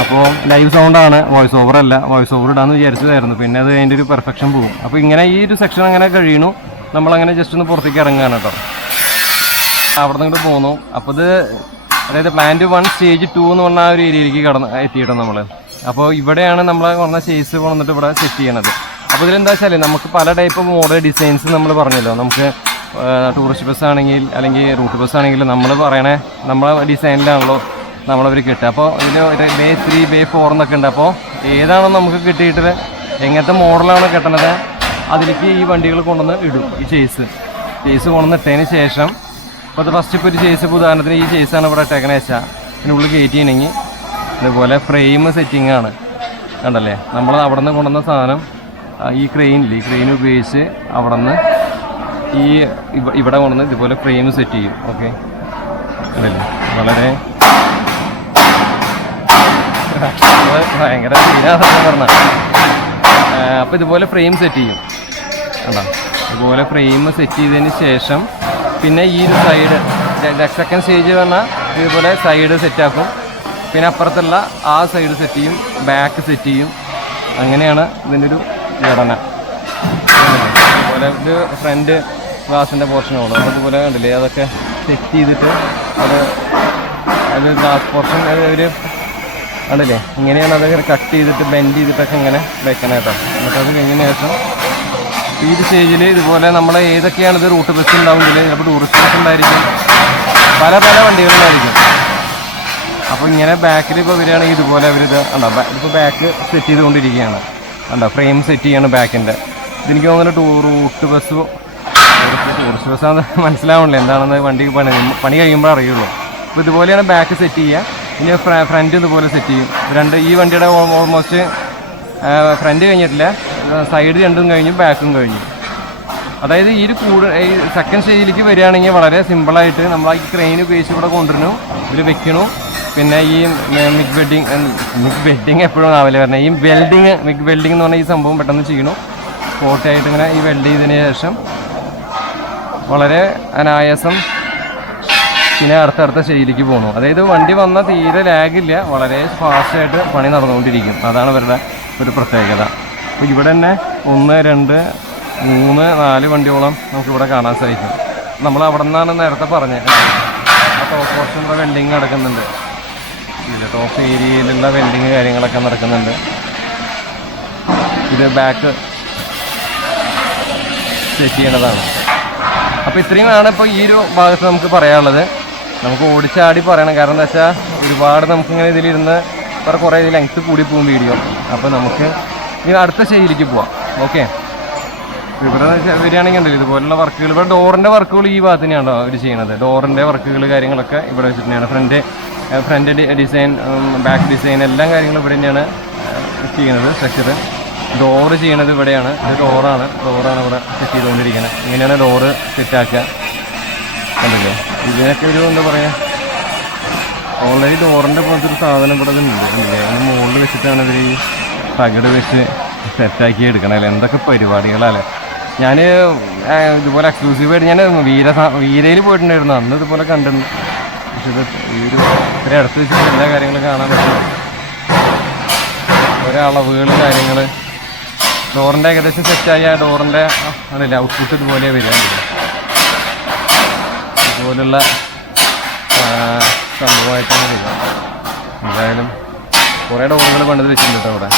അപ്പോൾ ലൈവ് സൗണ്ടാണ്, വോയിസ് ഓവർ അല്ല. വോയിസ് ഓവർ ഇടാമെന്ന് വിചാരിച്ചതായിരുന്നു. പിന്നെ അത് അതിൻ്റെ ഒരു പെർഫെക്ഷൻ പോകും. അപ്പോൾ ഇങ്ങനെ ഈ ഒരു സെക്ഷൻ അങ്ങനെ കഴിയണു. നമ്മളങ്ങനെ ജസ്റ്റ് ഒന്ന് പുറത്തേക്ക് ഇറങ്ങുകയാണ് കേട്ടോ. അവിടെ നിന്ന് പോന്നു. അപ്പോൾ ഇത് അതായത് പ്ലാന്റ് 1 സ്റ്റേജ് 2 എന്ന് പറഞ്ഞ ആ ഒരു ഏരിയയിലേക്ക് എത്തിയിട്ടോ നമ്മൾ. അപ്പോൾ ഇവിടെയാണ് നമ്മൾ പറഞ്ഞ ചേസ് കൊണ്ടിട്ട് ഇവിടെ സെറ്റ് ചെയ്യണത്. അപ്പോൾ ഇതിലെന്താ വെച്ചാൽ നമുക്ക് പല ടൈപ്പ് മോഡൽ ഡിസൈൻസ് നമ്മൾ പറഞ്ഞല്ലോ. നമുക്ക് ടൂറിസ്റ്റ് ബസ് ആണെങ്കിൽ അല്ലെങ്കിൽ റൂട്ട് ബസ് ആണെങ്കിൽ നമ്മൾ പറയണേ നമ്മളെ ഡിസൈനിലാണല്ലോ നമ്മളവർ കിട്ടുക. അപ്പോൾ ഇതിൽ ബേ 3 ബേ 4 എന്നൊക്കെ ഉണ്ട്. അപ്പോൾ ഏതാണോ നമുക്ക് കിട്ടിയിട്ട് എങ്ങനത്തെ മോഡലാണ് കിട്ടണത് അതിലേക്ക് ഈ വണ്ടികൾ കൊണ്ടുവന്ന് ഇടും. ഈ ചേസ് കൊണ്ടുവന്ന് ഇട്ടതിന് ശേഷം അപ്പോൾ അത് ഫസ്റ്റ് ഇപ്പോൾ ഒരു ചേസ്, ഉദാഹരണത്തിന് ഈ ചേസാണ് ഇവിടെ ഇട്ടേക്കണ വെച്ചാൽ ഇതിൻ്റെ ഉള്ളിൽ കയറ്റി ചെയ്യണമെങ്കിൽ ഇതുപോലെ ഫ്രെയിം സെറ്റിംഗ് ആണ്. കണ്ടല്ലേ, നമ്മൾ അവിടെ നിന്ന് കൊണ്ടുവന്ന സാധനം ഈ ക്രെയിൻ ഉപയോഗിച്ച് അവിടെ നിന്ന് ഇവിടെ കൊണ്ടുവന്ന് ഇതുപോലെ ഫ്രെയിം സെറ്റ് ചെയ്യും. ഓക്കെ, അതല്ലേ വളരെ ഭയങ്കര സീനാണെന്ന് പറഞ്ഞാൽ. അപ്പോൾ ഇതുപോലെ ഫ്രെയിം സെറ്റ് ചെയ്യും. കണ്ടോ, ഇതുപോലെ ഫ്രെയിം സെറ്റ് ചെയ്തതിന് ശേഷം പിന്നെ ഈ ഒരു സൈഡ് സെക്കൻഡ് സ്റ്റേജ് പറഞ്ഞാൽ ഇതുപോലെ സൈഡ് സെറ്റാക്കും. പിന്നെ അപ്പുറത്തുള്ള ആ സൈഡ് സെറ്റ് ചെയ്യും, ബാക്ക് സെറ്റ് ചെയ്യും. അങ്ങനെയാണ് ഇതിൻ്റെ ഒരു ഘടന. അതുപോലെ ഇത് ഫ്രണ്ട് ഗ്ലാസിൻ്റെ പോർഷനുള്ളൂ. അപ്പോൾ ഇതുപോലെ കണ്ടില്ലേ, അതൊക്കെ സെറ്റ് ചെയ്തിട്ട് അത് ഗ്ലാസ് പോർഷൻ ഒരു കണ്ടില്ലേ, ഇങ്ങനെയാണ് അതൊക്കെ കട്ട് ചെയ്തിട്ട് ബെൻഡ് ചെയ്തിട്ടൊക്കെ ഇങ്ങനെ വെക്കണം കേട്ടോ. എന്നിട്ട് അത് കഴിഞ്ഞതിന് ശേഷം ഈ ഒരു സ്റ്റേജിൽ ഇതുപോലെ നമ്മൾ ഏതൊക്കെയാണ് ഇത് റൂട്ട് ബസ് ഉണ്ടാവുന്നില്ല, ചിലപ്പോൾ ടൂറിസ്റ്റ് ബസ് ഉണ്ടായിരിക്കും, പല വണ്ടികളുണ്ടായിരിക്കും. അപ്പോൾ ഇങ്ങനെ ബാക്കിൽ ഇപ്പോൾ വരികയാണെങ്കിൽ ഇതുപോലെ അവരിത് ഉണ്ടോ, ഇപ്പോൾ ബാക്ക് സെറ്റ് ചെയ്തുകൊണ്ടിരിക്കുകയാണ്. ഉണ്ടോ, ഫ്രെയിം സെറ്റ് ചെയ്യാണ് ബാക്കിൻ്റെ. ഇതെനിക്ക് തോന്നുന്നു റൂട്ട് ടൂറിസ്റ്റ് ബസ്സാണെന്ന് മനസ്സിലാവണില്ല എന്താണെന്ന്. പണി കഴിയുമ്പോൾ അറിയുള്ളൂ. അപ്പോൾ ഇതുപോലെയാണ് ബാക്ക് സെറ്റ് ചെയ്യുക. ഇനി ഫ്രണ്ട് ഇതുപോലെ സെറ്റ് ചെയ്യും. ഈ വണ്ടിയുടെ ഓൾമോസ്റ്റ് ഫ്രണ്ട് കഴിഞ്ഞിട്ടില്ല, സൈഡ് രണ്ടും കഴിഞ്ഞു, ബാക്കും കഴിഞ്ഞു. അതായത് ഈ സെക്കൻഡ് സ്റ്റേജിലേക്ക് വരികയാണെങ്കിൽ വളരെ സിമ്പിളായിട്ട് നമ്മൾ ഈ ക്രെയിൻ ഉപയോഗിച്ച് ഇവിടെ കൊണ്ടുവരുന്നു, ഇതിൽ വെക്കണു. പിന്നെ ഈ മിഗ് വെൽഡിങ് എപ്പോഴും ആവില്ല പറഞ്ഞാൽ ഈ മിഗ് വെൽഡിങ് എന്ന് പറഞ്ഞാൽ ഈ സംഭവം പെട്ടെന്ന് ചെയ്യണു. സ്പോട്ടായിട്ട് ഇങ്ങനെ ഈ വെൽഡ് ചെയ്തതിന് ശേഷം വളരെ അനായാസം പിന്നെ അടുത്ത സ്റ്റേജിലേക്ക് പോകണു. അതായത് വണ്ടി വന്നാൽ തീരെ ലാഗില്ല, വളരെ ഫാസ്റ്റായിട്ട് പണി നടന്നുകൊണ്ടിരിക്കും. അതാണ് അവരുടെ ഒരു പ്രത്യേകത. അപ്പോൾ ഇവിടെ തന്നെ 1, 2, 3, 4 വണ്ടിയോളം നമുക്കിവിടെ കാണാൻ സാധിക്കും. നമ്മൾ അവിടെ നിന്നാണ് നേരത്തെ പറഞ്ഞത് ആ ടോപ്പ് പോർഷനുള്ള വെൽഡിങ് നടക്കുന്നുണ്ട്. ഇതിൻ്റെ ടോപ്പ് ഏരിയയിലുള്ള വെൽഡിങ് കാര്യങ്ങളൊക്കെ നടക്കുന്നുണ്ട്. ഇത് ബാക്ക് സെറ്റ് ചെയ്യണതാണ്. അപ്പോൾ ഇത്രയുമാണ് ഇപ്പോൾ ഈ ഒരു ഭാഗത്ത് നമുക്ക് പറയാനുള്ളത്. നമുക്ക് ഓടിച്ചാടി പറയണം, കാരണം എന്താ വെച്ചാൽ ഒരുപാട് നമുക്കിങ്ങനെ ഇതിലിരുന്ന് കുറേ ലെങ്ത്ത് കൂടി പോകും വീഡിയോ. അപ്പോൾ നമുക്ക് ഇനി അടുത്ത സ്റ്റേജിലേക്ക് പോവാം. ഓക്കെ, ഇവിടെ വരികയാണെങ്കിൽ ഉണ്ടല്ലോ ഇതുപോലുള്ള വർക്കുകൾ, ഇവിടെ ഡോറിൻ്റെ വർക്കുകൾ ഈ ഭാഗത്ത് തന്നെയാണോ അവർ ചെയ്യണത്. ഡോറിൻ്റെ വർക്കുകൾ കാര്യങ്ങളൊക്കെ ഇവിടെ വെച്ചിട്ട് തന്നെയാണ്. ഫ്രണ്ട് ഡിസൈൻ, ബാക്ക് ഡിസൈൻ എല്ലാം കാര്യങ്ങളും ഇവിടെ തന്നെയാണ് ചെയ്യുന്നത്. സ്ട്രക്ചർ ഡോറ് ചെയ്യണത് ഇവിടെയാണ്. ഇത് ഡോറാണ് ഇവിടെ സെറ്റ് ചെയ്തുകൊണ്ടിരിക്കുന്നത്. ഇങ്ങനെയാണ് ഡോറ് സെറ്റാക്കുക. കണ്ടില്ലേ, ഇതിനൊക്കെ ഒരു എന്താ പറയുക, ഓൾറെഡി ഡോറിൻ്റെ പോലത്തെ ഒരു സാധനം ഇവിടെ ഉണ്ട് ഇല്ലേ, അതിന് മുകളിൽ വെച്ചിട്ടാണ് ഇവർ ഈ തകിട് വെച്ച് സെറ്റാക്കി എടുക്കണമല്ലേ. എന്തൊക്കെ പരിപാടികളല്ലേ. ഞാൻ ഇതുപോലെ എക്സ്ക്ലൂസീവായിട്ട് ഞാൻ വീരയിൽ പോയിട്ടുണ്ടായിരുന്നു, അന്ന് ഇതുപോലെ കണ്ടിട്ടുണ്ട്. പക്ഷെ ഇത് ഈ ഒരു ഇത്രയും അടുത്ത് വെച്ചിട്ട് എല്ലാ കാര്യങ്ങളും കാണാൻ പറ്റും. ഓരോ അളവുകൾ കാര്യങ്ങൾ. ഡോറിൻ്റെ ഏകദേശം സെറ്റായ ഡോറിൻ്റെ അതല്ല ഔട്ട്പുട്ട് ഇതുപോലെ വരിക. ഇതുപോലുള്ള സംഭവമായിട്ടാണ് വരിക. എന്തായാലും കുറേ ഡോറുകൾ പണിത് വെച്ചിട്ടുണ്ട് കേട്ടോ അവിടെ.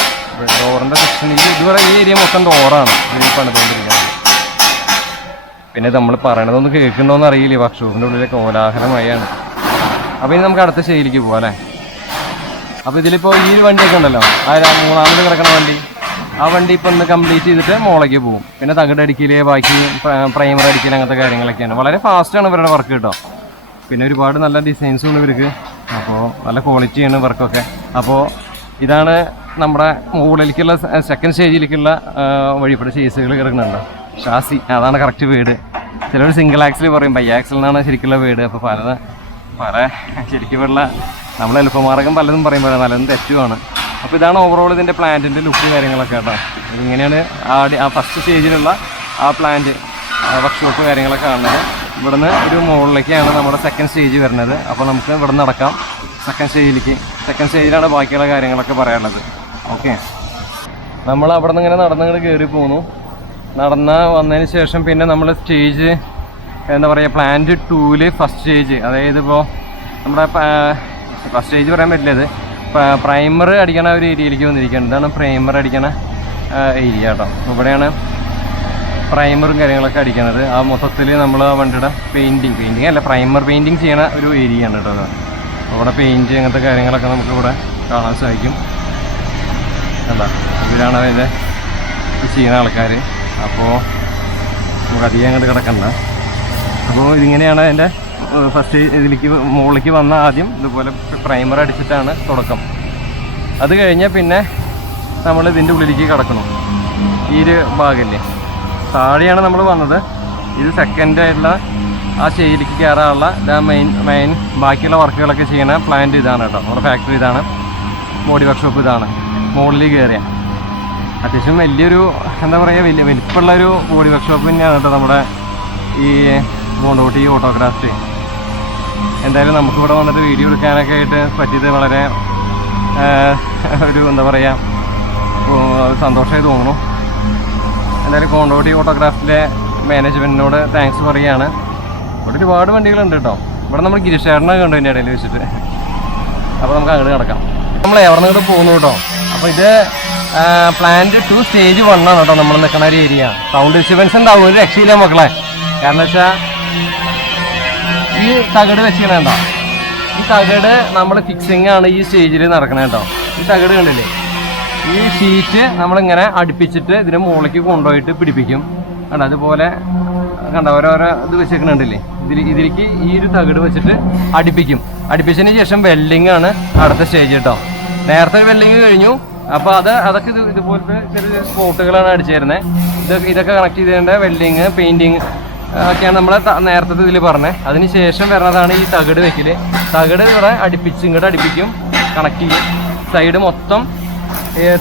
ഡോറിൻ്റെ സെക്ഷൻ ഇതുവരെ ഈ ഏരിയ മൊത്തം ഡോറാണ് ഇതിൽ പണിതുകൊണ്ടിരിക്കുന്നത്. പിന്നെ നമ്മൾ പറയണതൊന്നും കേൾക്കണ്ടോന്ന് അറിയില്ല, വർക്ക്ഷോപ്പിൻ്റെ ഉള്ളിലെ കോലാഹലമായാണ്. അപ്പോൾ ഇനി നമുക്ക് അടുത്ത സ്റ്റേജിലേക്ക് പോകാം അല്ലേ. അപ്പോൾ ഇതിലിപ്പോൾ ഈ വണ്ടിയൊക്കെ ഉണ്ടല്ലോ, ആ മൂന്നാമത് കിടക്കുന്ന വണ്ടി, ആ വണ്ടി ഇപ്പം ഒന്ന് കംപ്ലീറ്റ് ചെയ്തിട്ട് മോളേക്ക് പോകും. പിന്നെ തകിടടിക്കൽ, ബാക്കി പ്രൈമർ അടിക്കൽ, അങ്ങനത്തെ കാര്യങ്ങളൊക്കെയാണ്. വളരെ ഫാസ്റ്റാണ് ഇവരുടെ വർക്ക് കേട്ടോ. പിന്നെ ഒരുപാട് നല്ല ഡിസൈൻസും ഉണ്ട് ഇവർക്ക്. അപ്പോൾ നല്ല ക്വാളിറ്റിയാണ് വർക്കൊക്കെ. അപ്പോൾ ഇതാണ് നമ്മുടെ മുകളിലേക്കുള്ള സെക്കൻഡ് സ്റ്റേജിലേക്കുള്ള വഴിപ്പട ഷേസുകൾ കിടക്കുന്നുണ്ട്. ഷാസി അതാണ് കറക്റ്റ് വീട്. ചിലർ സിംഗിൾ ആക്സിൽ പറയും, ബൈ ആക്സിൽ എന്നാണ് ശരിക്കുള്ള വീട്. അപ്പോൾ പല ശരിക്കും ഉള്ള നമ്മൾ എളുപ്പമാർഗം പലതും പറയുമ്പോൾ നല്ലതും തെറ്റുമാണ്. അപ്പോൾ ഇതാണ് ഓവറോൾ ഇതിൻ്റെ പ്ലാന്റിൻ്റെ ലുക്കും കാര്യങ്ങളൊക്കെ കേട്ടോ. ഇതിങ്ങനെയാണ് ആ ഫസ്റ്റ് സ്റ്റേജിലുള്ള ആ പ്ലാന്റ് വർക്ക്ഷോപ്പ് കാര്യങ്ങളൊക്കെ കാണുന്നത്. ഇവിടുന്ന് ഒരു മുകളിലേക്കാണ് നമ്മുടെ സെക്കൻഡ് സ്റ്റേജ് വരുന്നത്. അപ്പോൾ നമുക്ക് ഇവിടെ നടക്കാം സെക്കൻഡ് സ്റ്റേജിലേക്ക്. സെക്കൻഡ് സ്റ്റേജിലാണ് ബാക്കിയുള്ള കാര്യങ്ങളൊക്കെ പറയാനുള്ളത്. ഓക്കെ, നമ്മൾ അവിടെ നിന്ന് ഇങ്ങനെ നടന്നിങ്ങോട്ട് കയറി പോന്നു. വന്നതിന് ശേഷം പിന്നെ നമ്മൾ സ്റ്റേജ് എന്താ പറയുക, പ്ലാന്റ് 2-ൽ ഫസ്റ്റ് സ്റ്റേജ്, അതായത് ഇപ്പോൾ നമ്മുടെ ഫസ്റ്റ് സ്റ്റേജ് പറയാൻ പറ്റില്ല, ഇത് പ്രൈമർ അടിക്കണ ഒരു ഏരിയയിലേക്ക് വന്നിരിക്കുകയാണ്. ഇതാണ് പ്രൈമർ അടിക്കണ ഏരിയ കേട്ടോ. ഇവിടെയാണ് പ്രൈമറും കാര്യങ്ങളൊക്കെ അടിക്കണത്. ആ മൊത്തത്തിൽ നമ്മൾ ആ വണ്ടിയുടെ പെയിൻറ്റിങ് അല്ല, പ്രൈമർ പെയിൻറ്റിങ് ചെയ്യണ ഒരു ഏരിയയാണ് കേട്ടോ അത്. അവിടെ പെയിൻറ്റ് അങ്ങനത്തെ കാര്യങ്ങളൊക്കെ നമുക്കിവിടെ കാണാൻ സാധിക്കും. എന്താ ഇവരാണ് അതിൻ്റെ ചെയ്യുന്ന ആൾക്കാർ. അപ്പോൾ നമുക്ക് അധികം അങ്ങോട്ട് കിടക്കണ്ട. അപ്പോൾ ഇതിങ്ങനെയാണ് അതിൻ്റെ ഫസ്റ്റ് ഇതിലേക്ക് മുകളിലേക്ക് വന്ന ആദ്യം ഇതുപോലെ പ്രൈമർ അടിച്ചിട്ടാണ് തുടക്കം. അത് കഴിഞ്ഞാൽ പിന്നെ നമ്മൾ ഇതിൻ്റെ ഉള്ളിലേക്ക് കിടക്കണം. ഈ ഒരു ഭാഗമല്ലേ, താഴെയാണ് നമ്മൾ വന്നത്. ഇത് സെക്കൻഡായിട്ടുള്ള ആ സ്റ്റേജിലേക്ക് കയറാനുള്ള മെയിൻ ബാക്കിയുള്ള വർക്കുകളൊക്കെ ചെയ്യണ പ്ലാന്റ് ഇതാണ് കേട്ടോ. നമ്മുടെ ഫാക്ടറി ഇതാണ്, ബോഡി വർക്ക്ഷോപ്പ് ഇതാണ്. മുകളിൽ കയറിയ അത്യാവശ്യം വലിയൊരു എന്താ പറയുക, വലിപ്പമുള്ളൊരു ബോഡി വർക്ക്ഷോപ്പ് തന്നെയാണ് കേട്ടോ നമ്മുടെ ഈ കൊണ്ടോട്ടി ഓട്ടോക്രാഫ്റ്റ്. എന്തായാലും നമുക്കിവിടെ വന്നിട്ട് വീഡിയോ എടുക്കാനൊക്കെ ആയിട്ട് പറ്റിയത് വളരെ ഒരു എന്താ പറയുക, സന്തോഷമായി തോന്നുന്നു. എന്തായാലും കൊണ്ടോട്ടി ഓട്ടോഗ്രാഫിലെ മാനേജ്മെൻറ്റിനോട് താങ്ക്സ് പറയുകയാണ്. ഇവിടെ ഒരുപാട് വണ്ടികളുണ്ട് കേട്ടോ. ഇവിടെ നമ്മൾ ഗിരിശേഷനെ കണ്ടു ഇതിൻ്റെ ഇടയിൽ വെച്ചിട്ട്. അപ്പോൾ നമുക്ക് അങ്ങോട്ട് കിടക്കാം. നമ്മൾ എവിടെ നിന്ന് പോകുന്നു കേട്ടോ. അപ്പോൾ ഇത് പ്ലാന്റ് 2 സ്റ്റേജ് 1 ആണ് കേട്ടോ നമ്മൾ നിൽക്കുന്ന ഒരു ഏരിയ. സൗണ്ട് ഡിസ്റ്റർബൻസ് ഉണ്ടാവും, ഒരു രക്ഷയില്ല മക്കളെ. കാരണം വെച്ചാൽ ഈ തകിട് വെച്ചിട്ടുണ്ടോ, ഈ തകിട് നമ്മൾ ഫിക്സിങ് ആണ് ഈ സ്റ്റേജിൽ നടക്കണത് കേട്ടോ. ഈ തകിട് കണ്ടില്ലേ, ഈ ഷീറ്റ് നമ്മളിങ്ങനെ അടുപ്പിച്ചിട്ട് ഇതിന് മുകളിലേക്ക് കൊണ്ടുപോയിട്ട് പിടിപ്പിക്കും കണ്ടോ. അതുപോലെ കണ്ടോ ഓരോരോ ഇത് വെച്ചിരിക്കണുണ്ടല്ലേ, ഇതിലേക്ക് ഈ ഒരു തകിട് വെച്ചിട്ട് അടുപ്പിച്ചതിന് ശേഷം വെൽഡിങ് ആണ് അടുത്ത സ്റ്റേജ് കേട്ടോ. നേരത്തെ വെൽഡിങ് കഴിഞ്ഞു. അപ്പോൾ അതൊക്കെ ഇതുപോലത്തെ ചെറിയ സ്പോട്ടുകളാണ് അടിച്ചിരുന്നത്. ഇതൊക്കെ കണക്ട് ചെയ്തതിൻ്റെ വെൽഡിങ്, പെയിൻറ്റിങ് ഒക്കെയാണ് നമ്മൾ നേരത്തെ ഇതിൽ പറഞ്ഞത്. അതിന് ശേഷം വരുന്നതാണ് ഈ തകിട് വെക്കൽ. തകിട് ഇവിടെ ഇങ്ങോട്ട് അടുപ്പിക്കും, കണക്ട് ചെയ്യും. സൈഡ് മൊത്തം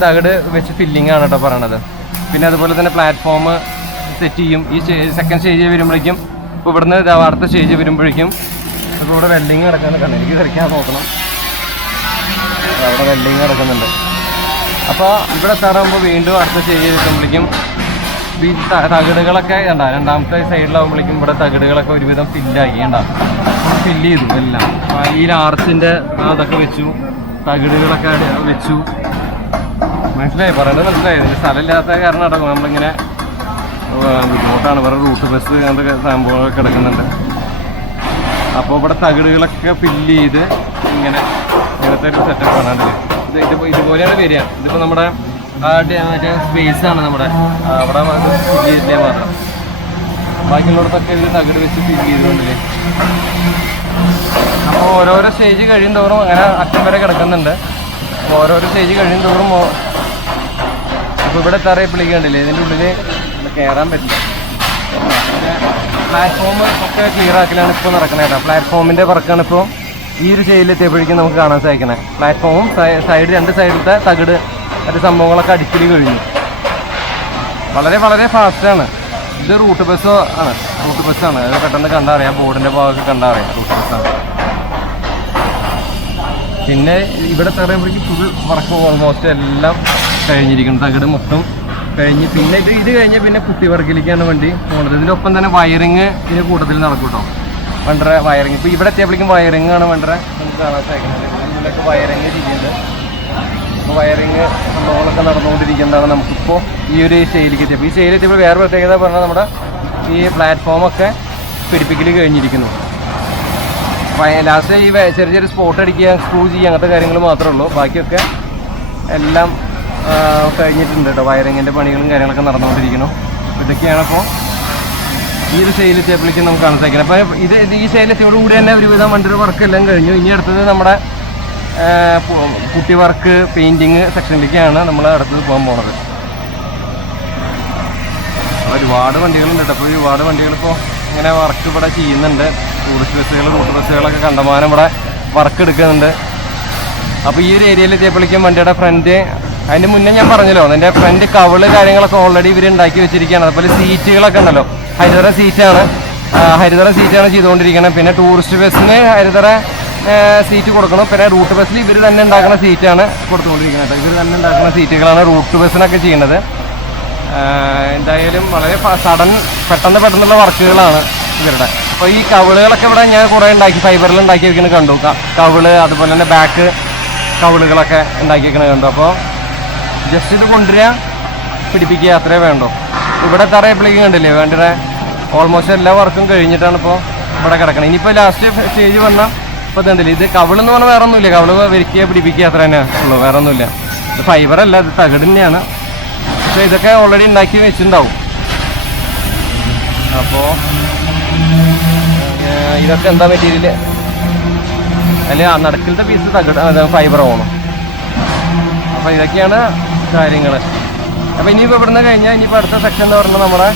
തകിട് വെച്ച് ഫില്ലിംഗ് ആണ് കേട്ടോ പറയണത്. പിന്നെ അതുപോലെ തന്നെ പ്ലാറ്റ്ഫോം സെറ്റ് ചെയ്യും. ഈ സെക്കൻഡ് സ്റ്റേജ് വരുമ്പോഴേക്കും, ഇപ്പോൾ ഇവിടുന്ന് അടുത്ത സ്റ്റേജ് വരുമ്പോഴേക്കും ഇപ്പോൾ ഇവിടെ വെൽഡിങ് കിടക്കാനൊക്കെ ഉണ്ട്. എനിക്ക് കളിക്കാൻ നോക്കണം, അവിടെ വെൽഡിങ് കിടക്കുന്നുണ്ട്. അപ്പോൾ ഇവിടെ എത്താറാകുമ്പോൾ വീണ്ടും അടുത്ത സ്റ്റേജ് എത്തുമ്പോഴേക്കും ഈ തകിടുകളൊക്കെ ഉണ്ടാകും. രണ്ടാമത്തെ സൈഡിലാകുമ്പോഴേക്കും ഇവിടെ തകിടുകളൊക്കെ ഒരുവിധം ഫില്ലാക്കി ഉണ്ടാകും. ഫില്ല് ചെയ്തു എല്ലാം. ഈ ആർച്ചിൻ്റെ അതൊക്കെ വെച്ചു, തകിടുകളൊക്കെ വെച്ചു. മനസ്സിലായി പറയേണ്ടത്, മനസ്സിലായി. ഇതിൻ്റെ സ്ഥലമില്ലാത്ത കാരണം നടക്കും നമ്മളിങ്ങനെ ബുദ്ധിമുട്ടാണ്. വേറെ റൂട്ട് ബസ് അങ്ങനത്തെ സംഭവങ്ങളൊക്കെ കിടക്കുന്നുണ്ട്. അപ്പോൾ ഇവിടെ തകിടുകളൊക്കെ ഫില്ല് ചെയ്ത് ഇങ്ങനത്തെ ഒരു സെറ്റപ്പാണ് അതിൽ. ഇതുപോലെയാണ് വരിക. ഇതിപ്പോൾ നമ്മുടെ മറ്റേ സ്പേസാണ് നമ്മുടെ അവിടെ ഫില്ല് ചെയ്തില്ലേ മാത്രം. ബാക്കിയുള്ളിടത്തൊക്കെ ഇത് തകിട് വെച്ച് ഫില്ല് ചെയ്തുകൊണ്ടില്ലേ. അപ്പോൾ ഓരോരോ സ്റ്റേജ് കഴിയും തോറും അങ്ങനെ അറ്റം വരെ കിടക്കുന്നുണ്ട്. ഓരോരോ സ്റ്റേജ് കഴിയും തോറും ഇപ്പോൾ ഇവിടെ എത്താറയപ്പോഴേക്ക് കണ്ടില്ലേ, ഇതിൻ്റെ ഉള്ളിൽ കയറാൻ പറ്റില്ല. പിന്നെ പ്ലാറ്റ്ഫോം ഒക്കെ ക്ലിയർ ആക്കലാണ് ഇപ്പോൾ നടക്കുന്നത് കേട്ടോ. പ്ലാറ്റ്ഫോമിൻ്റെ വർക്കാണ് ഇപ്പോൾ ഈ ഒരു സ്റ്റേജിലെത്തിയപ്പോഴേക്കും നമുക്ക് കാണാൻ സാധിക്കുന്നത്. പ്ലാറ്റ്ഫോമും രണ്ട് സൈഡിലത്തെ തകിട് മറ്റു സംഭവങ്ങളൊക്കെ അടിക്കൽ കഴിഞ്ഞു. വളരെ ഫാസ്റ്റാണ്. ഇത് റൂട്ട് ബസ്സാണ്. അത് പെട്ടെന്ന് കണ്ടറിയാം, ബോർഡിൻ്റെ ഭാഗമൊക്കെ കണ്ടറിയാം. റൂട്ട് ബസ്സാണ്. പിന്നെ ഇവിടെ പറയുമ്പോഴേക്കും ഫുൾ വർക്ക് ഓൾമോസ്റ്റ് എല്ലാം കഴിഞ്ഞിരിക്കുന്നു. തകിട് മൊത്തം കഴിഞ്ഞ് പിന്നെ ഇത് കഴിഞ്ഞ് പിന്നെ പുട്ടി വർക്കിലേക്കാണ് വണ്ടി പോകുന്നത്. ഇതിനൊപ്പം തന്നെ വയറിങ് ഇതിന് കൂട്ടത്തിൽ നടക്കും കേട്ടോ. വണ്ടറ വയറിങ് ഇപ്പോൾ ഇവിടെ എത്തിയപ്പോഴേക്കും വയറിങ് ആണ് വണ്ടറ നമുക്ക് കാണാൻ സാധിക്കുന്നത്. ഇതിലൊക്കെ വയറിങ് ചെയ്യുന്നുണ്ട്. അപ്പോൾ വയറിങ് സംഭവങ്ങളൊക്കെ നടന്നുകൊണ്ടിരിക്കുന്നതാണ് നമുക്കിപ്പോൾ ഈ ഒരു ശൈലിക്ക് എത്തിയപ്പോൾ. ഈ ശൈലി എത്തിയപ്പോൾ വേറെ പ്രത്യേകത പറഞ്ഞാൽ നമ്മുടെ ഈ പ്ലാറ്റ്ഫോമൊക്കെ പിടിപ്പിക്കൽ കഴിഞ്ഞിരിക്കുന്നു. ലാസ്റ്റ് ഈ ചെറിയ ചെറിയ സ്പോട്ട് അടിക്കുക, സ്ക്രൂ ചെയ്യുക, അങ്ങനത്തെ കാര്യങ്ങൾ മാത്രമേ ഉള്ളൂ. ബാക്കിയൊക്കെ എല്ലാം കഴിഞ്ഞിട്ടുണ്ട് കേട്ടോ. വയറിങ്ങിൻ്റെ പണികളും കാര്യങ്ങളൊക്കെ നടന്നുകൊണ്ടിരിക്കുന്നു. ഇതൊക്കെയാണ് അപ്പോൾ ഈ ഒരു ശൈലത്തെപ്പോഴേക്കും നമുക്ക് കാണാൻ സാധിക്കുന്നത്. അപ്പോൾ ഈ ശൈലത്തോടു കൂടി തന്നെ ഒരുവിധം വണ്ടിയുടെ വർക്ക് എല്ലാം കഴിഞ്ഞു. ഇനി അടുത്തത് നമ്മുടെ പുട്ടി വർക്ക് പെയിൻറ്റിങ് സെക്ഷനിലേക്കാണ് നമ്മൾ അടുത്തത് പോകാൻ പോകുന്നത്. ഒരുപാട് വണ്ടികളുണ്ട് കേട്ടോ. അപ്പോൾ ഒരുപാട് വണ്ടികളിപ്പോൾ ഇങ്ങനെ വർക്ക് ഇവിടെ ചെയ്യുന്നുണ്ട്. ടൂറിസ്റ്റ് ബസ്സുകൾ, റൂട്ട് ബസ്സുകളൊക്കെ കണ്ടമാനം ഇവിടെ വർക്ക് എടുക്കുന്നുണ്ട്. അപ്പോൾ ഈ ഒരു ഏരിയയിൽ എത്തിയപ്പോഴേക്കും വണ്ടിയുടെ ഫ്രണ്ട്, അതിൻ്റെ മുന്നേ ഞാൻ പറഞ്ഞല്ലോ, അതിൻ്റെ ഫ്രണ്ട് കവള് കാര്യങ്ങളൊക്കെ ഓൾറെഡി ഇവർ ഉണ്ടാക്കി വെച്ചിരിക്കുകയാണ്. അതുപോലെ സീറ്റുകളൊക്കെ ഉണ്ടല്ലോ, ഹരിതറ സീറ്റാണ് ചെയ്തുകൊണ്ടിരിക്കുന്നത്. പിന്നെ ടൂറിസ്റ്റ് ബസ്സിന് ഹരിതറ സീറ്റ് കൊടുക്കണം. പിന്നെ റൂട്ട് ബസ്സിൽ ഇവർ തന്നെ ഉണ്ടാക്കുന്ന സീറ്റാണ് കൊടുത്തുകൊണ്ടിരിക്കുന്നത്. ഇവർ തന്നെ ഉണ്ടാക്കുന്ന സീറ്റുകളാണ് റൂട്ട് ബസ്സിനൊക്കെ ചെയ്യുന്നത്. എന്തായാലും വളരെ പെട്ടെന്നുള്ള വർക്കുകളാണ് ഇവരുടെ. അപ്പോൾ ഈ കവിളുകളൊക്കെ ഇവിടെ ഞാൻ കുറേ ഫൈബറിൽ ഉണ്ടാക്കി വെക്കുന്നത് കണ്ടു. കവിള്, അതുപോലെ തന്നെ ബാക്ക് കവിളുകളൊക്കെ ഉണ്ടാക്കി വെക്കുന്നത് കണ്ടു. അപ്പോൾ ജസ്റ്റ് ഇത് കൊണ്ടുവരിക, പിടിപ്പിക്കുക, അത്രേ വേണ്ടോ. ഇവിടെ തറയപ്പോഴേക്കും കണ്ടില്ലേ, വേണ്ടിയുടെ ഓൾമോസ്റ്റ് എല്ലാ വർക്കും കഴിഞ്ഞിട്ടാണ് ഇപ്പോൾ ഇവിടെ കിടക്കണം. ഇനിയിപ്പോൾ ലാസ്റ്റ് സ്റ്റേജ് വന്നാൽ ഇപ്പോൾ ഇതുണ്ടല്ലേ, ഇത് കവിളെന്ന് പറഞ്ഞാൽ വേറെ ഒന്നുമില്ല. കവിള് വരിക്കുക, പിടിപ്പിക്കുക, അത്ര തന്നെ ഉള്ളൂ, വേറെ ഒന്നുമില്ല. ഇത് ഫൈബറല്ല, ഇത് തകിട് തന്നെയാണ്. പക്ഷേ ഇതൊക്കെ ഓൾറെഡി ഉണ്ടാക്കി വെച്ചിട്ടുണ്ടാവും. അപ്പോൾ ഇതൊക്കെ എന്താ മെറ്റീരിയൽ, അല്ലെ ആ നടുക്കിലത്തെ പീസ് തകിട് ഫൈബർ ആവണം. അപ്പോൾ ഇതൊക്കെയാണ് കാര്യങ്ങൾ. അപ്പോൾ ഇനിയിപ്പോൾ ഇവിടുന്ന് കഴിഞ്ഞാൽ ഇനിയിപ്പോൾ അടുത്ത സെക്ഷൻ എന്ന് പറഞ്ഞാൽ നമ്മുടെ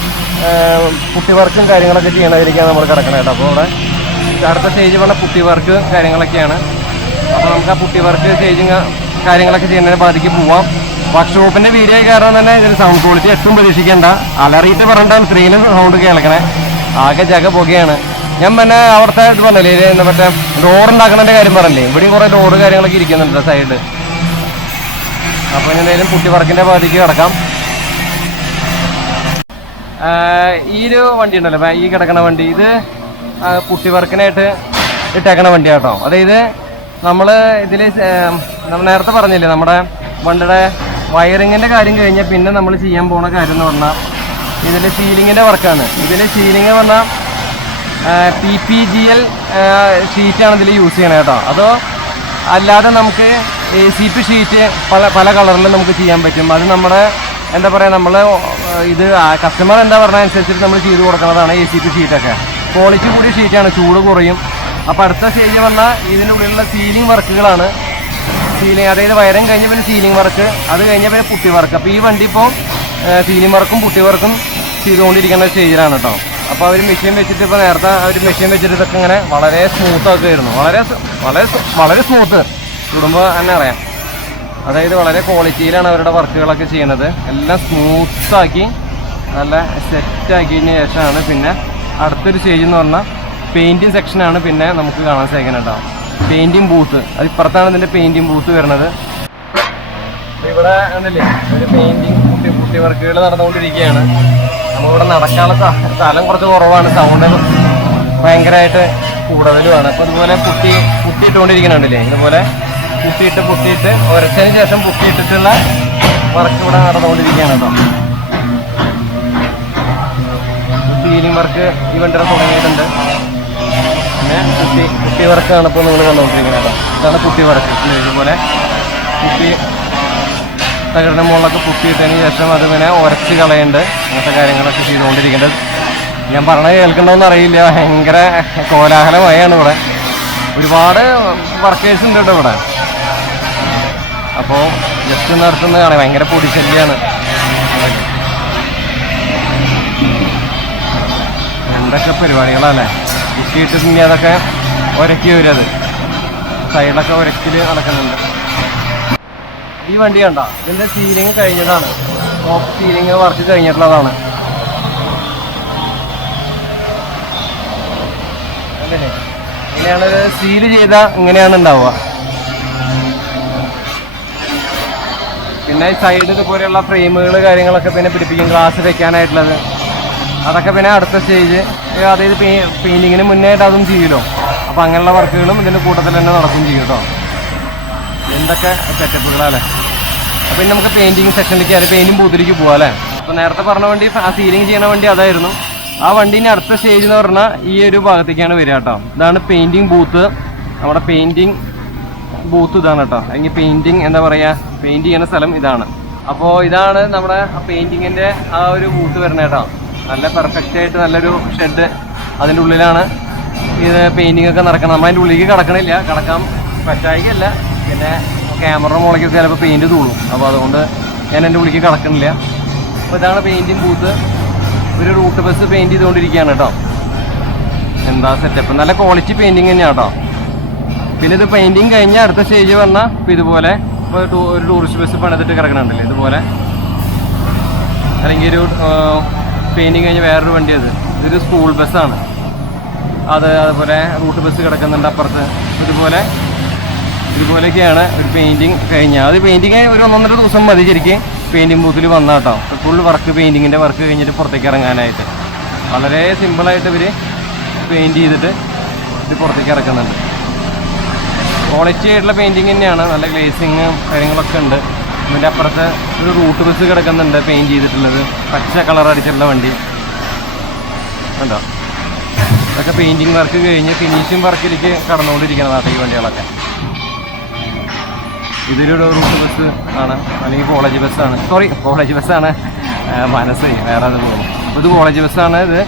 പുട്ടി വർക്കും കാര്യങ്ങളൊക്കെ ചെയ്യണതിലേക്കാണ് നമ്മൾ കിടക്കണം കേട്ടോ. അപ്പോൾ ഇവിടെ അടുത്ത സ്റ്റേജ് പറഞ്ഞാൽ പുട്ടി വർക്ക് കാര്യങ്ങളൊക്കെയാണ്. അപ്പോൾ നമുക്ക് ആ പുട്ടി വർക്ക് സ്റ്റേജിങ് കാര്യങ്ങളൊക്കെ ചെയ്യുന്നതിനെ ബാധിക്ക് പോവാം. വർക്ക്ഷോപ്പിൻ്റെ വീഡിയോ കാരണം തന്നെ ഇതിന് സൗണ്ട് ക്വാളിറ്റി എട്ടും പ്രതീക്ഷിക്കേണ്ട. അലറിയിട്ട് പറഞ്ഞിട്ടാണ് സ്ക്രീനിൽ സൗണ്ട് കേൾക്കണേ. ആകെ ജഗ പുകയാണ്. ഞാൻ പിന്നെ അവിടുത്തെ ഇത് പറഞ്ഞില്ലേ, മറ്റേ ഡോറുണ്ടാക്കണതിൻ്റെ കാര്യം പറഞ്ഞില്ലേ, ഇവിടെയും കുറേ ഡോറ് കാര്യങ്ങളൊക്കെ ഇരിക്കുന്നുണ്ട് സൈഡ്. അപ്പോൾ എന്തായാലും പുട്ടി വർക്കിൻ്റെ ബാധിക്ക് കിടക്കാം. ഈ ഒരു വണ്ടി ഉണ്ടല്ലോ, ഈ കിടക്കണ വണ്ടി, ഇത് പുട്ടി വർക്കിനായിട്ട് ഇട്ടേക്കണ വണ്ടിയാണ് കേട്ടോ. അതായത് നമ്മൾ നമ്മൾ നേരത്തെ പറഞ്ഞില്ലേ, നമ്മുടെ വണ്ടിയുടെ വയറിങ്ങിൻ്റെ കാര്യം കഴിഞ്ഞാൽ പിന്നെ നമ്മൾ ചെയ്യാൻ പോകുന്ന കാര്യം എന്ന് പറഞ്ഞാൽ ഇതിൽ സീലിങ്ങിൻ്റെ വർക്കാണ്. ഇതിൽ സീലിംഗ് പറഞ്ഞാൽ PPGL ഷീറ്റാണ് ഇതിൽ യൂസ് ചെയ്യണത് കേട്ടോ. അതോ അല്ലാതെ നമുക്ക് ACP ഷീറ്റ് പല കളറിലും നമുക്ക് ചെയ്യാൻ പറ്റും. അത് നമ്മുടെ എന്താ പറയുക, നമ്മൾ ഇത് കസ്റ്റമർ എന്താ പറഞ്ഞ അനുസരിച്ചിട്ട് നമ്മൾ ചെയ്ത് കൊടുക്കുന്നതാണ് ACP ഷീറ്റൊക്കെ. ക്വാളിറ്റി കൂടിയ ഷീറ്റാണ്, ചൂട് കുറയും. അപ്പോൾ അടുത്ത സ്റ്റേജ് വന്നാൽ ഇതിനുള്ളിലുള്ള സീലിംഗ് വർക്കുകളാണ്. അതായത് വയറിങ് കഴിഞ്ഞ പിന്നെ സീലിംഗ് വർക്ക്, അത് കഴിഞ്ഞ പിന്നെ പുട്ടി വർക്ക്. അപ്പോൾ ഈ വണ്ടി ഇപ്പോൾ സീലിംഗ് വർക്കും പുട്ടി വർക്കും ചെയ്തുകൊണ്ടിരിക്കുന്ന സ്റ്റേജിലാണ് കേട്ടോ. അപ്പോൾ അവർ മെഷീൻ വെച്ചിട്ട്, ഇപ്പോൾ നേരത്തെ അവർ മെഷീൻ വെച്ചിട്ട് ഇതൊക്കെ ഇങ്ങനെ വളരെ സ്മൂത്താക്കുമായിരുന്നു. വളരെ സ്മൂത്ത് ഇടുമ്പോൾ തന്നെ അറിയാം. അതായത് വളരെ ക്വാളിറ്റിയിലാണ് അവരുടെ വർക്കുകളൊക്കെ ചെയ്യണത്. എല്ലാം സ്മൂത്താക്കി നല്ല സെറ്റാക്കിയതിന് ശേഷമാണ് പിന്നെ അടുത്തൊരു സ്റ്റേജ് എന്ന് പറഞ്ഞാൽ പെയിൻറ്റിങ് സെക്ഷനാണ് പിന്നെ നമുക്ക് കാണാൻ സാധിക്കുന്നുണ്ടാവും. പെയിൻറ്റിങ് ബൂത്ത്, അത് ഇപ്പുറത്താണ് ഇതിൻ്റെ പെയിൻറ്റിങ് ബൂത്ത് വരുന്നത്. ഇവിടെ എന്നല്ലേ ഒരു പെയിൻറ്റിങ് പുട്ടി വർക്കുകൾ നടന്നുകൊണ്ടിരിക്കുകയാണ്. നമ്മളിവിടെ നടക്കാനുള്ള സ്ഥലം കുറച്ച് കുറവാണ്, സൗണ്ട് ഭയങ്കരമായിട്ട് കൂടുതലുമാണ്. അപ്പോൾ ഇതുപോലെ പുട്ടി ഇട്ടുകൊണ്ടിരിക്കുന്നുണ്ടല്ലേ, ഇതുപോലെ പുട്ടിയിട്ട് ഉരച്ചതിന് ശേഷം പുട്ടിയിട്ടിട്ടുള്ള വർക്ക് ഇവിടെ നടന്നുകൊണ്ടിരിക്കുകയാണ് കേട്ടോ. സീലിംഗ് വർക്ക് ഈ വണ്ടിയുടെ തുടങ്ങിയിട്ടുണ്ട്. പിന്നെ പുട്ടി വർക്കാണ് ഇപ്പോൾ നിങ്ങൾ കണ്ടുകൊണ്ടിരിക്കുന്നത് കേട്ടോ. ഇതാണ് പുട്ടി വർക്ക്. ഇതുപോലെ തകിടിൻ്റെ മുകളിലൊക്കെ പുട്ടിയിട്ടതിന് ശേഷം അതിങ്ങനെ ഉരച്ച് കളയുന്നുണ്ട്. അങ്ങനത്തെ കാര്യങ്ങളൊക്കെ ചെയ്തുകൊണ്ടിരിക്കേണ്ടത്. ഞാൻ പറഞ്ഞത് കേൾക്കണമെന്ന് അറിയില്ല, ഭയങ്കര കോലാഹലമായാണ് ഇവിടെ. ഒരുപാട് വർക്കേഴ്സ് ഉണ്ട് കേട്ടോ ഇവിടെ. അപ്പോൾ ജസ്റ്റ് നടത്തുന്നത് കാണാം, ഭയങ്കര പൊടിശല്യാണ്. എന്തൊക്കെ പരിപാടികളല്ലേ, കുട്ടിയിട്ട് പിന്നെ അതൊക്കെ ഉരക്കി വരും. സൈഡൊക്കെ ഉരക്കിൽ നടക്കുന്നുണ്ട്. ഈ വണ്ടി കണ്ട, ഇതിൻ്റെ സീലിംഗ് കഴിഞ്ഞതാണ്, ടോപ്പ് സീലിംഗ് വർക്ക് കഴിഞ്ഞിട്ടുള്ളതാണ്. ഇങ്ങനെയാണ് സീല് ചെയ്താൽ ഇങ്ങനെയാണ് ഉണ്ടാവുക. പിന്നെ സൈഡ് ഇതുപോലെയുള്ള ഫ്രെയിമുകൾ കാര്യങ്ങളൊക്കെ പിന്നെ പിടിപ്പിക്കും, ഗ്ലാസ് വെക്കാനായിട്ടുള്ളത്. അതൊക്കെ പിന്നെ അടുത്ത സ്റ്റേജ്, അതായത് പെയിൻറ്റിങ്ങിന് മുന്നേയായിട്ട് അതും ചെയ്യുമല്ലോ. അപ്പോൾ അങ്ങനെയുള്ള വർക്കുകളും ഇതിൻ്റെ കൂട്ടത്തിൽ തന്നെ നടക്കും ചെയ്യും കേട്ടോ. എന്തൊക്കെ സെറ്റപ്പുകളല്ലേ. അപ്പോൾ ഇനി നമുക്ക് പെയിൻറ്റിങ് സെക്ഷനിലേക്ക് അല്ലെ പെയിൻറ്റിങ് ബൂത്തിലേക്ക് പോകാം അല്ലേ. അപ്പോൾ നേരത്തെ പറഞ്ഞ വണ്ടി ആ സീലിംഗ് ചെയ്യണ വണ്ടി അതായിരുന്നു. ആ വണ്ടീൻ്റെ അടുത്ത സ്റ്റേജ് എന്ന് പറഞ്ഞാൽ ഈ ഒരു ഭാഗത്തേക്കാണ് വരിക കേട്ടോ. ഇതാണ് പെയിൻറ്റിങ് ബൂത്ത്. നമ്മുടെ പെയിൻറ്റിങ് ബൂത്ത് ഇതാണ് കേട്ടോ. അല്ലെങ്കിൽ പെയിൻറ്റിങ് എന്താ പറയുക, പെയിൻറ്റ് ചെയ്യുന്ന സ്ഥലം ഇതാണ്. അപ്പോൾ ഇതാണ് നമ്മുടെ പെയിൻറ്റിങ്ങിൻ്റെ ആ ഒരു ബൂത്ത് വരുന്നത് കേട്ടോ. നല്ല പെർഫെക്റ്റ് ആയിട്ട് നല്ലൊരു ഷെഡ്, അതിൻ്റെ ഉള്ളിലാണ് ഇത് പെയിൻറ്റിങ് ഒക്കെ നടക്കണം. നമ്മൾ അതിൻ്റെ ഉള്ളിലേക്ക് കിടക്കണില്ല, കിടക്കാൻ പറ്റായികയല്ല, പിന്നെ ക്യാമറ മുകളിലേക്ക് ചിലപ്പോൾ പെയിൻറ്റ് തൂളും. അപ്പോൾ അതുകൊണ്ട് ഞാൻ എൻ്റെ ഉള്ളിലേക്ക് കിടക്കണില്ല. അപ്പോൾ ഇതാണ് പെയിൻറ്റിങ് ബൂത്ത്. ഒരു റൂട്ട് ബസ് പെയിൻറ്റ് ചെയ്തുകൊണ്ടിരിക്കുകയാണ് കേട്ടോ. എന്താ സെറ്റപ്പ്, നല്ല ക്വാളിറ്റി പെയിൻറ്റിങ് തന്നെയാണ് കേട്ടോ. പിന്നെ ഇത് പെയിൻറ്റിങ് കഴിഞ്ഞാൽ അടുത്ത സ്റ്റേജ് പറഞ്ഞാൽ ഇപ്പോൾ ഇതുപോലെ ഇപ്പോൾ ഒരു ടൂറിസ്റ്റ് ബസ് പണിതിട്ട് കിടക്കണുണ്ടല്ലേ ഇതുപോലെ, അല്ലെങ്കിൽ ഒരു പെയിൻറ്റിങ് കഴിഞ്ഞ് വേറൊരു വണ്ടി, ഇതൊരു സ്കൂൾ ബസ്സാണ്. അതുപോലെ റൂട്ട് ബസ് കിടക്കുന്നുണ്ട് അപ്പുറത്ത്. ഇതുപോലെയൊക്കെയാണ് ഒരു പെയിൻറ്റിങ് കഴിഞ്ഞാൽ. അത് പെയിൻറ്റിങ് ഒരു 1-1.5 ദിവസം മതി ശരിക്കും പെയിൻറ്റിങ് ബൂത്തിൽ വന്നാൽ കേട്ടോ. ഫുൾ വർക്ക്, പെയിൻറ്റിങ്ങിൻ്റെ വർക്ക് കഴിഞ്ഞിട്ട് പുറത്തേക്ക് ഇറങ്ങാനായിട്ട് വളരെ സിമ്പിളായിട്ട് ഇവർ പെയിൻറ്റ് ചെയ്തിട്ട് ഇത് പുറത്തേക്ക് ഇറക്കുന്നുണ്ട്. ക്വാളിറ്റി ആയിട്ടുള്ള പെയിൻറ്റിങ് തന്നെയാണ്, നല്ല ഗ്ലേസിങ് കാര്യങ്ങളൊക്കെ ഉണ്ട്. ഇതിൻ്റെ അപ്പുറത്ത് ഒരു റൂട്ട് ബസ് കിടക്കുന്നുണ്ട് പെയിൻറ്റ് ചെയ്തിട്ടുള്ളത്, പച്ച കളർ അടിച്ചിട്ടുള്ള വണ്ടി ഉണ്ടോ. ഇതൊക്കെ പെയിൻറ്റിങ് വർക്ക് കഴിഞ്ഞ് ഫിനിഷിങ് വർക്കിലേക്ക് കടന്നുകൊണ്ടിരിക്കുന്നതാണ് ഈ വണ്ടികളൊക്കെ. ഇതൊരു റൂട്ട് ബസ് ആണ്, അല്ലെങ്കിൽ കോളേജ് ബസ്സാണ്. കോളേജ് ബസ്സാണ്, മനസ്സ് വേറെ അത് പോകുന്നു. അപ്പോൾ ഇത് കോളേജ് ബസ്സാണ്. ഇത്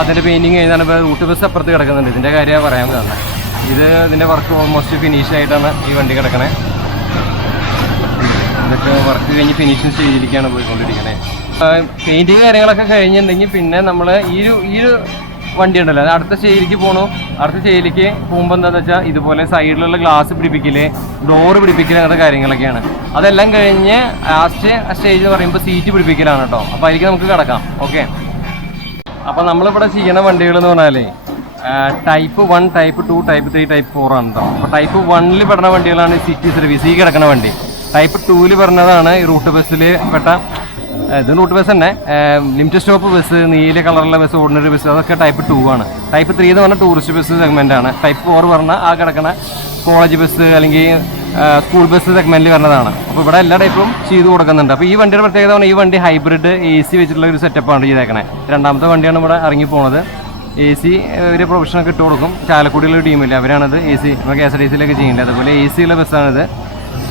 അതിൻ്റെ പെയിൻറ്റിങ് കഴിഞ്ഞാൽ ഇപ്പോൾ റൂട്ട് ബസ് അപ്പുറത്ത് കിടക്കുന്നുണ്ട്. ഇതിൻ്റെ കാര്യമാണ് പറയാൻ തന്നെ. ഇതിൻ്റെ വർക്ക് ഓൾമോസ്റ്റ് ഫിനിഷ് ആയിട്ടാണ് ഈ വണ്ടി കിടക്കണേ. ഇതൊക്കെ വർക്ക് കഴിഞ്ഞ് ഫിനിഷിങ് സ്റ്റേജിലേക്കാണ് പോയിക്കൊണ്ടിരിക്കണേ. പെയിൻറ്റിങ് കാര്യങ്ങളൊക്കെ കഴിഞ്ഞിട്ടുണ്ടെങ്കിൽ പിന്നെ നമ്മൾ ഈ ഒരു വണ്ടി ഉണ്ടല്ലോ, അത് അടുത്ത സ്റ്റേജിലേക്ക് പോകണു. അടുത്ത സ്റ്റേജിലേക്ക് പോകുമ്പോൾ എന്താണെന്ന് വെച്ചാൽ ഇതുപോലെ സൈഡിലുള്ള ഗ്ലാസ് പിടിപ്പിക്കല്, ഡോറ് പിടിപ്പിക്കൽ, അങ്ങനത്തെ കാര്യങ്ങളൊക്കെയാണ്. അതെല്ലാം കഴിഞ്ഞ് ലാസ്റ്റ് സ്റ്റേജ് എന്ന് പറയുമ്പോൾ സീറ്റ് പിടിപ്പിക്കലാണ് കേട്ടോ. അപ്പോൾ അതിലേക്ക് നമുക്ക് കിടക്കാം. ഓക്കെ, അപ്പോൾ നമ്മളിവിടെ ചെയ്യണ വണ്ടികൾ എന്ന് പറഞ്ഞാലേ ടൈപ്പ് 1, ടൈപ്പ് 2, ടൈപ്പ് 3, ടൈപ്പ് 4 ആണ് കേട്ടോ. അപ്പോൾ ടൈപ്പ് 1 പെടുന്ന വണ്ടികളാണ് സിറ്റി സർവീസ് ഈ കിടക്കുന്ന വണ്ടി. ടൈപ്പ് 2 പറഞ്ഞതാണ് ഈ റൂട്ട് ബസ്സിൽ പെട്ട, ഇത് റൂട്ട് ബസ് തന്നെ, ലിമിറ്റഡ് സ്റ്റോപ്പ് ബസ്, നീല കളറുള്ള ബസ്, ഓർഡിനറി ബസ്, അതൊക്കെ ടൈപ്പ് 2 ആണ്. ടൈപ്പ് 3 എന്ന് പറഞ്ഞാൽ ടൂറിസ്റ്റ് ബസ് സെഗ്മെൻ്റ് ആണ്. ടൈപ്പ് 4 പറഞ്ഞാൽ ആ കിടക്കുന്ന കോളേജ് ബസ് അല്ലെങ്കിൽ സ്കൂൾ ബസ് സെഗ്മെൻറ്റിൽ വരുന്നതാണ്. അപ്പോൾ ഇവിടെ എല്ലാ ടൈപ്പും ചെയ്ത് കൊടുക്കുന്നുണ്ട്. അപ്പോൾ ഈ വണ്ടിയുടെ പ്രത്യേകത പറഞ്ഞാൽ ഈ വണ്ടി ഹൈബ്രിഡ് AC വെച്ചിട്ടുള്ള ഒരു സെറ്റപ്പാണ് ചെയ്തേക്കണേ. രണ്ടാമത്തെ വണ്ടിയാണ് ഇവിടെ ഇറങ്ങി പോകുന്നത്. AC ഒരു പ്രൊഫഷനൊക്കെ ഇട്ട് കൊടുക്കും. ചാലക്കുടിയുള്ള ടീമില്ല, അവരാണത് AC നമ്മൾ KSRTCയിലൊക്കെ ചെയ്യുന്നത്. അതുപോലെ AC ഉള്ള ബസ്സാണിത്.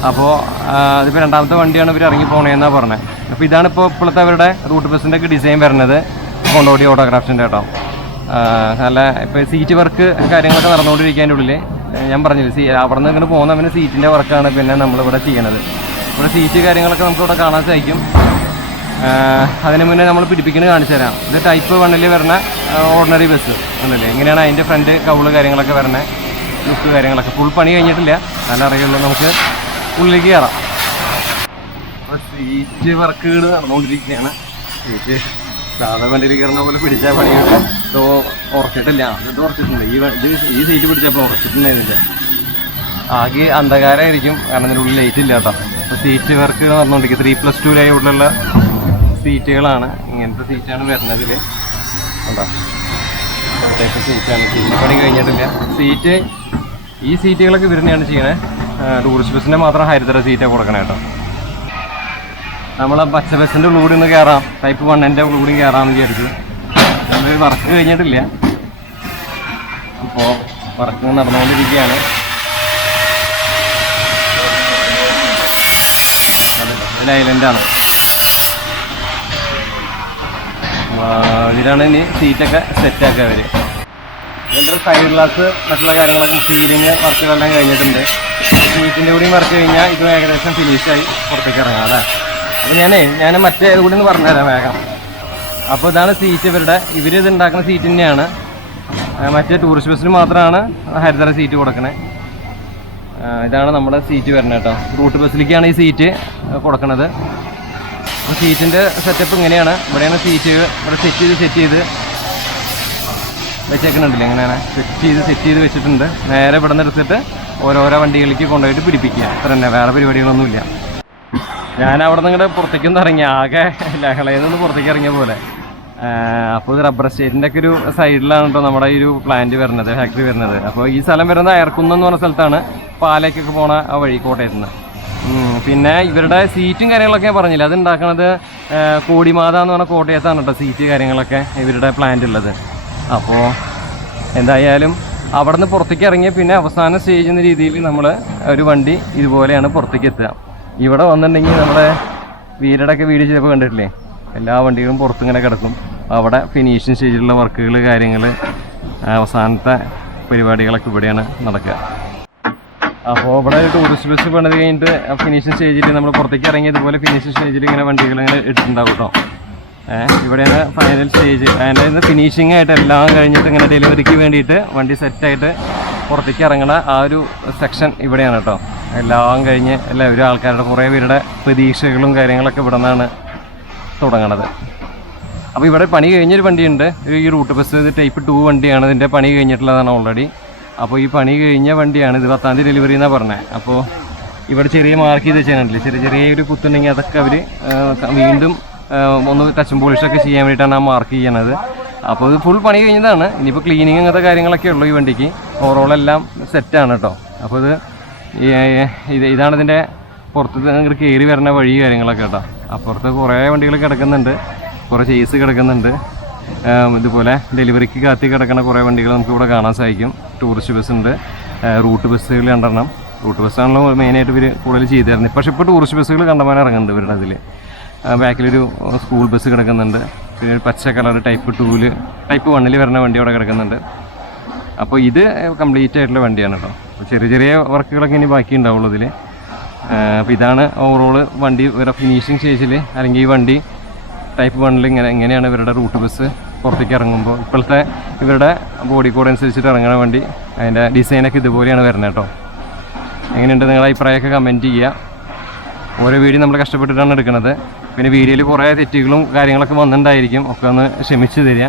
അപ്പോൾ അതിപ്പോൾ രണ്ടാമത്തെ വണ്ടിയാണ് ഇവർ ഇറങ്ങി പോകണതെന്നാണ് പറഞ്ഞത്. അപ്പോൾ ഇതാണ് ഇപ്പോഴത്തെ അവരുടെ റൂട്ട് ബസ്സിൻ്റെ ഒക്കെ ഡിസൈൻ വരുന്നത്, കൊണ്ടോട്ടി ഓട്ടോഗ്രാഫ്സിൻ്റെ കേട്ടോ. നല്ല ഇപ്പോൾ സീറ്റ് വർക്ക് കാര്യങ്ങളൊക്കെ നടന്നുകൊണ്ടിരിക്കുന്നതിൻ്റെ ഉള്ളിൽ ഞാൻ പറഞ്ഞില്ല, അവിടെ നിന്ന് ഇങ്ങനെ പോകുന്നവന് സീറ്റിൻ്റെ വർക്കാണ് പിന്നെ നമ്മളിവിടെ ചെയ്യണത്. ഇവിടെ സീറ്റ് കാര്യങ്ങളൊക്കെ നമുക്കിവിടെ കാണാൻ സാധിക്കും. അതിന് മുന്നേ നമ്മൾ പിടിപ്പിക്കുന്നത് കാണിച്ചു തരാം. ഇത് ടൈപ്പ് 1 വരുന്ന ഓർഡിനറി ബസ് ഉണ്ടല്ലേ, എങ്ങനെയാണ് അതിൻ്റെ ഫ്രണ്ട് കൗള് കാര്യങ്ങളൊക്കെ വരണേ, ലുക്ക് കാര്യങ്ങളൊക്കെ. ഫുൾ പണി കഴിഞ്ഞിട്ടില്ല, നല്ല അറിയുള്ളൂ. നമുക്ക് ഉള്ളിലേക്ക് കയറാം. അപ്പോൾ സീറ്റ് വർക്കുകൾ നടന്നുകൊണ്ടിരിക്കുകയാണ്. സീറ്റ് സാധാ വണ്ടിയിൽ കയറുന്ന പോലെ പിടിച്ചാൽ പണിയുണ്ട്. ഇത് ഉറച്ചിട്ടില്ല, ഇത് ഉറച്ചിട്ടുണ്ട്. ഈ സീറ്റ് പിടിച്ചപ്പോൾ ഉറച്ചിട്ടുണ്ടായിരുന്നില്ല. ആകെ അന്ധകാരമായിരിക്കും, കാരണം ഇതിൻ്റെ ഉള്ളിൽ ലൈറ്റ് ഇല്ല കേട്ടോ. അപ്പോൾ സീറ്റ് വർക്ക് നടന്നുകൊണ്ടിരിക്കുക. 3+2 ലേഔട്ടിലുള്ള സീറ്റുകളാണ്, ഇങ്ങനത്തെ സീറ്റാണ് വരുന്നതിൽ കേട്ടോ. പ്രത്യേക സീറ്റാണ്, സീറ്റിന് പണി കഴിഞ്ഞിട്ടില്ല. ഈ സീറ്റുകളൊക്കെ ഇവരുന്നെയാണ് ചെയ്യണേ. ടൂറിസ്റ്റ് ബസ്സിൻ്റെ മാത്രം ഹരിതര സീറ്റാണ് കൊടുക്കണേ കേട്ടോ. നമ്മളെ പച്ച ബസ്സിൻ്റെ ഉള്ളിൽ നിന്ന് കയറാം, ടൈപ്പ് 1 ഉള്ളിൽ കയറാമെന്ന് വിചാരിച്ചു. നമ്മൾ വർക്ക് കഴിഞ്ഞിട്ടില്ല, അപ്പോൾ വർക്ക് നടന്നുകൊണ്ടിരിക്കുകയാണ്. ഇത് ഐലൻഡാണ്. ഇതിലാണ് ഇനി സീറ്റൊക്കെ സെറ്റാക്കുക അവർ. ഇതിൻ്റെ സൈഡ് ഗ്ലാസ് മറ്റുള്ള കാര്യങ്ങളൊക്കെ സീലിങ് വർക്കുകളെല്ലാം കഴിഞ്ഞിട്ടുണ്ട്. സീറ്റിൻ്റെ കൂടി വർക്ക് കഴിഞ്ഞാൽ ഇത് ഏകദേശം ഫിനിഷായി പുറത്തേക്ക് ഇറങ്ങാം അല്ലേ. അപ്പോൾ ഞാൻ മറ്റേ കൂടി ഒന്ന് പറഞ്ഞുതരാം വേഗം. അപ്പോൾ ഇതാണ് സീറ്റ് ഇവരുടെ, ഇവരിത് ഉണ്ടാക്കുന്ന സീറ്റ് തന്നെയാണ്. മറ്റേ ടൂറിസ്റ്റ് ബസ്സിന് മാത്രമാണ് ഹരിതര സീറ്റ് കൊടുക്കണേ. ഇതാണ് നമ്മുടെ സീറ്റ് വരുന്നത് കേട്ടോ. റൂട്ട് ബസ്സിലേക്കാണ് ഈ സീറ്റ് കൊടുക്കുന്നത്. അപ്പോൾ സീറ്റിൻ്റെ സെറ്റപ്പ് ഇങ്ങനെയാണ്. ഇവിടെയാണ് സീറ്റ് ഇവിടെ സെറ്റ് ചെയ്ത് വെച്ചേക്കുന്നുണ്ടല്ലേ, എങ്ങനെയാണ് സെറ്റ് ചെയ്ത് വെച്ചിട്ടുണ്ട്. നേരെ ഇവിടെ നിന്ന് എടുത്തിട്ട് ഓരോരോ വണ്ടികളിലേക്ക് കൊണ്ടുപോയിട്ട് പിടിപ്പിക്കുക, അത്ര തന്നെ, വേറെ പരിപാടികളൊന്നുമില്ല. ഞാൻ അവിടെ നിന്ന് ഇങ്ങോട്ട് പുറത്തേക്കൊന്നും ഇറങ്ങി, ആകെ ലഹളയിൽ നിന്ന് പുറത്തേക്ക് ഇറങ്ങിയ പോലെ. അപ്പോൾ ഇത് റബ്ബർ എസ്റ്റേറ്റിൻ്റെ ഒക്കെ ഒരു സൈഡിലാണ് കേട്ടോ നമ്മുടെ ഈ ഒരു പ്ലാന്റ് വരുന്നത്, ഫാക്ടറി വരുന്നത്. അപ്പോൾ ഈ സ്ഥലം വരുന്നത് അയർക്കുന്നം എന്ന് പറഞ്ഞ സ്ഥലത്താണ്, പാലേക്കൊക്കെ പോണ ആ വഴി കോട്ടയത്ത് നിന്ന്. പിന്നെ ഇവരുടെ സീറ്റും കാര്യങ്ങളൊക്കെ ഞാൻ പറഞ്ഞില്ല, അത് ഉണ്ടാക്കുന്നത് കോടിമാത എന്ന് പറഞ്ഞ കോട്ടയത്താണ് കേട്ടോ സീറ്റ് കാര്യങ്ങളൊക്കെ ഇവരുടെ പ്ലാന്റ് ഉള്ളത്. അപ്പോൾ എന്തായാലും അവിടെ നിന്ന് പുറത്തേക്ക് ഇറങ്ങിയ പിന്നെ അവസാന സ്റ്റേജ് എന്ന രീതിയിൽ നമ്മൾ ഒരു വണ്ടി ഇതുപോലെയാണ് പുറത്തേക്ക് എത്തുക. ഇവിടെ വന്നിട്ടുണ്ടെങ്കിൽ നമ്മുടെ വീരുടെ ഒക്കെ വീഡിയോ ചിലപ്പോൾ കണ്ടിട്ടില്ലേ, എല്ലാ വണ്ടികളും പുറത്തിങ്ങനെ കിടക്കും. അവിടെ ഫിനിഷിങ് സ്റ്റേജിലുള്ള വർക്കുകൾ കാര്യങ്ങൾ അവസാനത്തെ പരിപാടികളൊക്കെ ഇവിടെയാണ് നടക്കുക. അപ്പോൾ ഇവിടെ ടൂറിസ്റ്റ് ബസ് പണിത് കഴിഞ്ഞിട്ട് ഫിനിഷിങ് സ്റ്റേജിൽ നമ്മൾ പുറത്തേക്ക് ഇറങ്ങി ഇതുപോലെ ഫിനിഷിങ് സ്റ്റേജിൽ ഇങ്ങനെ വണ്ടികൾ ഇങ്ങനെ ഇട്ടിട്ടുണ്ടാവും കേട്ടോ. ഇവിടെയാണ് ഫൈനൽ സ്റ്റേജ്. അതിൻ്റെ ഫിനിഷിംഗ് ആയിട്ട് എല്ലാം കഴിഞ്ഞിട്ട് ഇങ്ങനെ ഡെലിവറിക്ക് വേണ്ടിയിട്ട് വണ്ടി സെറ്റായിട്ട് പുറത്തേക്ക് ഇറങ്ങണ ആ ഒരു സെക്ഷൻ ഇവിടെയാണ് കേട്ടോ. എല്ലാം കഴിഞ്ഞ് എല്ലാവരും ആൾക്കാരുടെ കുറേ പേരുടെ പ്രതീക്ഷകളും കാര്യങ്ങളൊക്കെ ഇവിടെ നിന്നാണ് തുടങ്ങണത്. അപ്പോൾ ഇവിടെ പണി കഴിഞ്ഞൊരു വണ്ടിയുണ്ട്, ഈ റൂട്ട് ബസ്, ഇത് ടൈപ്പ് 2 വണ്ടിയാണ്. ഇതിൻ്റെ പണി കഴിഞ്ഞിട്ടുള്ളതാണ് ഓൾറെഡി. അപ്പോൾ ഈ പണി കഴിഞ്ഞ വണ്ടിയാണ് ഇത്, 10-ാം തീയതി ഡെലിവറി എന്നാണ് പറഞ്ഞത്. അപ്പോൾ ഇവിടെ ചെറിയ മാർക്ക് ചെയ്ത് വെച്ചാൽ ചെറിയൊരു കുത്തുണ്ടെങ്കിൽ അതൊക്കെ അവർ വീണ്ടും ഒന്ന് ടച്ചും പോളിഷൊക്കെ ചെയ്യാൻ വേണ്ടിയിട്ടാണ് ആ മാർക്ക് ചെയ്യണത്. അപ്പോൾ ഇത് ഫുൾ പണി കഴിഞ്ഞതാണ്. ഇനിയിപ്പോൾ ക്ലീനിങ് അങ്ങനത്തെ കാര്യങ്ങളൊക്കെ ഉള്ളൂ ഈ വണ്ടിക്ക്. ഓവറോൾ എല്ലാം സെറ്റാണ് കേട്ടോ. അപ്പോൾ ഇതാണ് ഇതിൻ്റെ പുറത്ത് അങ്ങോട്ട് കയറി വരുന്ന വഴി കാര്യങ്ങളൊക്കെ കേട്ടോ. അപ്പുറത്ത് കുറേ വണ്ടികൾ കിടക്കുന്നുണ്ട്, കുറേ ചേസ് കിടക്കുന്നുണ്ട്. ഇതുപോലെ ഡെലിവറിക്ക് കാത്തി കിടക്കുന്ന കുറേ വണ്ടികൾ നമുക്കിവിടെ കാണാൻ സാധിക്കും. ടൂറിസ്റ്റ് ബസ്സുണ്ട്, റൂട്ട് ബസ്സുകൾ രണ്ടെണ്ണം. റൂട്ട് ബസ്സാണല്ലോ മെയിനായിട്ട് ഇവർ കൂടുതൽ ചെയ്തിരുന്നത്. പക്ഷേ ഇപ്പോൾ ടൂറിസ്റ്റ് ബസ്സുകൾ കണ്ടമാനം ഇറങ്ങുന്നുണ്ട് ഇവരുടെ അതിൽ. ബാക്കിലൊരു സ്കൂൾ ബസ് കിടക്കുന്നുണ്ട്, പിന്നെ ഒരു പച്ച കളർ ടൈപ്പ് 2 ടൈപ്പ് 1 വരുന്ന വണ്ടി അവിടെ കിടക്കുന്നുണ്ട്. അപ്പോൾ ഇത് കംപ്ലീറ്റ് ആയിട്ടുള്ള വണ്ടിയാണ് കേട്ടോ. ചെറിയ വർക്കുകളൊക്കെ ഇനി ബാക്കി ഉണ്ടാവുള്ളൂ ഇതിൽ. അപ്പോൾ ഇതാണ് ഓവറോള് വണ്ടി ഇവരുടെ ഫിനിഷിങ് സ്റ്റേജിൽ, അല്ലെങ്കിൽ ഈ വണ്ടി ടൈപ്പ് 1 എങ്ങനെയാണ് ഇവരുടെ റൂട്ട് ബസ് പുറത്തേക്ക് ഇറങ്ങുമ്പോൾ ഇപ്പോഴത്തെ ഇവരുടെ ബോഡി കോഡ് അനുസരിച്ചിട്ട് ഇറങ്ങുന്ന വണ്ടി. അതിൻ്റെ ഡിസൈനൊക്കെ ഇതുപോലെയാണ് വരുന്നത് കേട്ടോ. എങ്ങനെയുണ്ട് നിങ്ങളുടെ അഭിപ്രായമൊക്കെ കമൻറ്റ് ചെയ്യുക. ഓരോ വീഡിയോ നമ്മൾ കഷ്ടപ്പെട്ടിട്ടാണ് എടുക്കുന്നത്. പിന്നെ വീഡിയോയിൽ കുറേ തെറ്റുകളും കാര്യങ്ങളൊക്കെ വന്നിട്ടുണ്ടായിരിക്കും, ഒക്കെ ഒന്ന് ക്ഷമിച്ച് തരിക.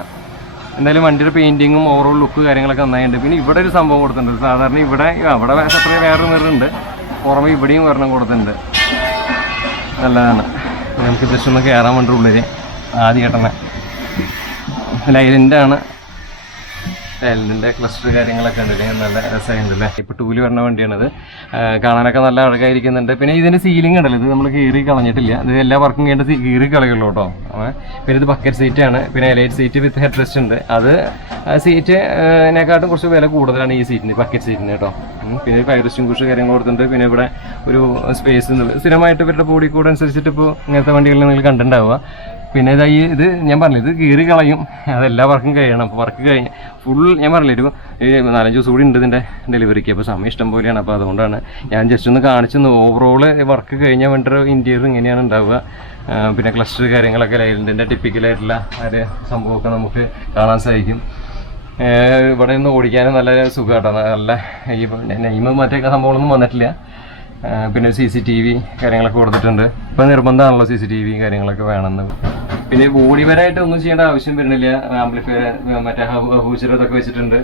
എന്തായാലും വണ്ടിയുടെ പെയിൻറ്റിങ്ങും ഓവറോൾ ലുക്ക് കാര്യങ്ങളൊക്കെ നന്നായിട്ടുണ്ട്. പിന്നെ ഇവിടെ ഒരു സംഭവം കൊടുത്തിട്ടുണ്ട്. സാധാരണ ഇവിടെ സെപ്പറേറ്റ് വേറൊരു മിററുണ്ട്, പുറമെ ഇവിടെയും ഒരെണ്ണം കൊടുത്തിട്ടുണ്ട്. നല്ലതാണ്. നമുക്ക് ജസ്റ്റ് ഒന്ന് കയറാൻ വേണ്ടി ഉള്ളിൽ ആദ്യമായിട്ടന്നെ ലൈലൻ്റ് ആണ്. ലൈലൻ്റിൻ്റെ ക്ലസ്റ്റർ കാര്യങ്ങളൊക്കെ ഉണ്ടല്ലേ, നല്ല രസമായിട്ടുണ്ടല്ലേ. ഇപ്പോൾ 2 വരുന്ന വണ്ടിയാണിത്. കാണാനൊക്കെ നല്ല അഴകായിരിക്കുന്നുണ്ട്. പിന്നെ ഇതിൻ്റെ സീലിംഗ് ഉണ്ടല്ലോ, ഇത് നമ്മൾ കീറി കളഞ്ഞിട്ടില്ല. ഇത് എല്ലാ വർക്കും ചെയ്യേണ്ട കീറി കളയുള്ളൂ കേട്ടോ. പിന്നെ ഇത് ബക്കറ്റ് സീറ്റാണ്. പിന്നെ എലൈറ്റ് സീറ്റ് വിത്ത് ഹെഡ് റെസ്റ്റ് ഉണ്ട്. അത് സീറ്റിനെക്കാട്ടും കുറച്ച് വില കൂടുതലാണ് ഈ സീറ്റിന്, ബക്കറ്റ് സീറ്റിന് കേട്ടോ. പിന്നെ ഫയർ എക്സ്റ്റിംഗ്വിഷർ കാര്യങ്ങൾ കൊടുത്തിട്ടുണ്ട്. പിന്നെ ഇവിടെ ഒരു സ്പേസ് ഉണ്ട്. സ്ഥിരമായിട്ട് ഇവരുടെ ബോഡി കോഡ് അനുസരിച്ചിട്ട് ഇപ്പോൾ ഇങ്ങനത്തെ വണ്ടികളിൽ നിങ്ങൾ കണ്ടിട്ടുണ്ടാവുക. പിന്നെ ഇത് ഞാൻ പറഞ്ഞില്ല, ഇത് കീറി കളയും, അതെല്ലാ വർക്കും കഴിയണം. അപ്പോൾ വർക്ക് കഴിഞ്ഞ് ഫുൾ ഞാൻ പറഞ്ഞില്ല, ഒരു 4-5 ദിവസം കൂടി ഉണ്ട് ഇതിൻ്റെ ഡെലിവറിക്ക്. അപ്പോൾ സമയം ഇഷ്ടം പോലെയാണ്. അപ്പോൾ അതുകൊണ്ടാണ് ഞാൻ ജസ്റ്റ് ഒന്ന് കാണിച്ചെന്ന്. ഓവറോൾ വർക്ക് കഴിഞ്ഞാൽ വേണ്ട ഇൻറ്റീരിയർ ഇങ്ങനെയാണ് ഉണ്ടാവുക. പിന്നെ ക്ലസ്റ്റർ കാര്യങ്ങളൊക്കെ ലൈലൻ്റിൻ്റെ ടിപ്പിക്കലായിട്ടുള്ള ഒരു സംഭവമൊക്കെ നമുക്ക് കാണാൻ സാധിക്കും. ഇവിടെ നിന്ന് ഓടിക്കാനും നല്ല സുഖമാട്ടോ. നല്ല ഈ നെയിം മറ്റേ സംഭവങ്ങളൊന്നും വന്നിട്ടില്ല. പിന്നെ CCTV കാര്യങ്ങളൊക്കെ കൊടുത്തിട്ടുണ്ട്. ഇപ്പോൾ നിർബന്ധമാണല്ലോ CCTV കാര്യങ്ങളൊക്കെ വേണമെന്ന്. പിന്നെ ബോഡി വരായിട്ട് ഒന്നും ചെയ്യേണ്ട ആവശ്യം വരുന്നില്ല. ആംപ്ലിഫയർ മറ്റേ ഹൂച്ചർ ഇതൊക്കെ വെച്ചിട്ടുണ്ട്.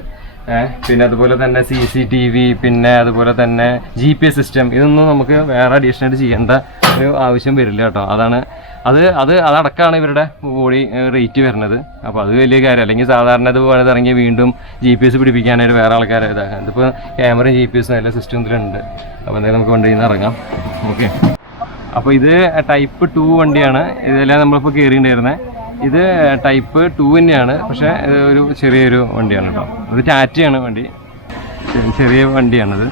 പിന്നെ അതുപോലെ തന്നെ CCTV, പിന്നെ അതുപോലെ തന്നെ GPS സിസ്റ്റം, ഇതൊന്നും നമുക്ക് വേറെ അഡീഷണൽ ചെയ്യേണ്ട ഒരു ആവശ്യം വരില്ല കേട്ടോ. അതടക്കമാണ് ഇവരുടെ ബോഡി റേറ്റ് വരുന്നത്. അപ്പോൾ അത് വലിയ കാര്യം. അല്ലെങ്കിൽ സാധാരണ ഇതുപോലെ ഇറങ്ങി വീണ്ടും GPS പിടിപ്പിക്കാനായിട്ട് വേറെ ആൾക്കാരെ ഇതാക്കാം. ഇതിപ്പോൾ ക്യാമറയും GPS എല്ലാ സിസ്റ്റം ഇതിലുണ്ട്. അപ്പോൾ എന്തായാലും നമുക്ക് വണ്ടിയിൽ നിന്ന് ഇറങ്ങാം. ഓക്കെ. അപ്പോൾ ഇത് ടൈപ്പ് 2 വണ്ടിയാണ്. ഇതെല്ലാം നമ്മളിപ്പോൾ കയറിയിട്ടുണ്ടായിരുന്നത്. ഇത് ടൈപ്പ് 2 തന്നെയാണ്, പക്ഷേ ഒരു ചെറിയൊരു വണ്ടിയാണ് കേട്ടോ. ഇത് ടാറ്റയാണ് വണ്ടി, ചെറിയ വണ്ടിയാണിത്.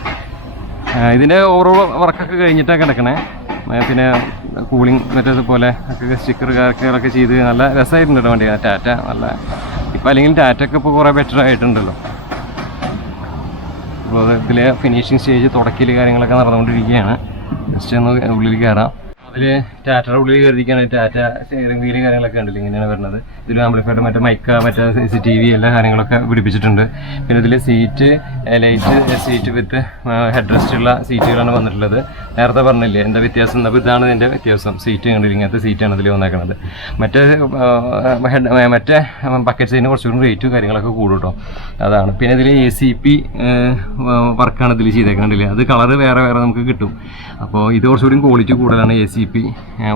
ഇതിൻ്റെ ഓവറോൾ വർക്കൊക്കെ കഴിഞ്ഞിട്ടാണ് കിടക്കണേ. പിന്നെ കൂളിംഗ് മറ്റേതുപോലെ ഒക്കെ സ്റ്റിക്കർ കാര്യങ്ങളൊക്കെ ചെയ്ത് നല്ല രസമായിട്ടുണ്ട് കേട്ടോ വണ്ടി. ടാറ്റ നല്ല ഇപ്പം, അല്ലെങ്കിൽ ടാറ്റൊക്കെ ഇപ്പോൾ കുറേ ബെറ്റർ ആയിട്ടുണ്ടല്ലോ. അപ്പോൾ ഇതിൽ ഫിനിഷിങ് സ്റ്റേജ് തുടക്കൽ കാര്യങ്ങളൊക്കെ നടന്നുകൊണ്ടിരിക്കുകയാണ്. ജസ്റ്റ് ഒന്ന് ഉള്ളിൽ കയറാം. അതിൽ ടാറ്റയുടെ ഉള്ളിൽ കയറിയിരിക്കുകയാണ്. ടാറ്റ സ്റ്റിയറിംഗ് വീല് കാര്യങ്ങളൊക്കെ ഉണ്ടല്ലോ, ഇങ്ങനെയാണ് വരുന്നത്. ഇതിൽ ആംപ്ലിഫയർ മറ്റേ മൈക്ക മറ്റേ CCTV എല്ലാ കാര്യങ്ങളൊക്കെ പിടിപ്പിച്ചിട്ടുണ്ട്. പിന്നെ ഇതിൽ സീറ്റ് ലൈറ്റ് സീറ്റ് വിത്ത് ഹെഡ് റെസ്റ്റ് ഉള്ള സീറ്റുകളാണ് വന്നിട്ടുള്ളത്. നേരത്തെ പറഞ്ഞില്ലേ എന്താ വ്യത്യാസം, അപ്പോൾ ഇതാണ് ഇതിൻ്റെ വ്യത്യാസം. സീറ്റ് കണ്ടില്ല, ഇങ്ങനത്തെ സീറ്റാണ് ഇതിൽ വന്നേക്കണത്. മറ്റേ ബക്കറ്റ് സൈഡിന് കുറച്ചുകൂടി റേറ്റും കാര്യങ്ങളൊക്കെ കൂടും കേട്ടോ. അതാണ്. പിന്നെ ഇതിൽ ACP വർക്കാണ് ഇതിൽ ചെയ്തേക്കണില്ല, അത് കളറ് വേറെ വേറെ നമുക്ക് കിട്ടും. അപ്പോൾ ഇത് കുറച്ചുകൂടി ക്വാളിറ്റി കൂടുതലാണ് ACP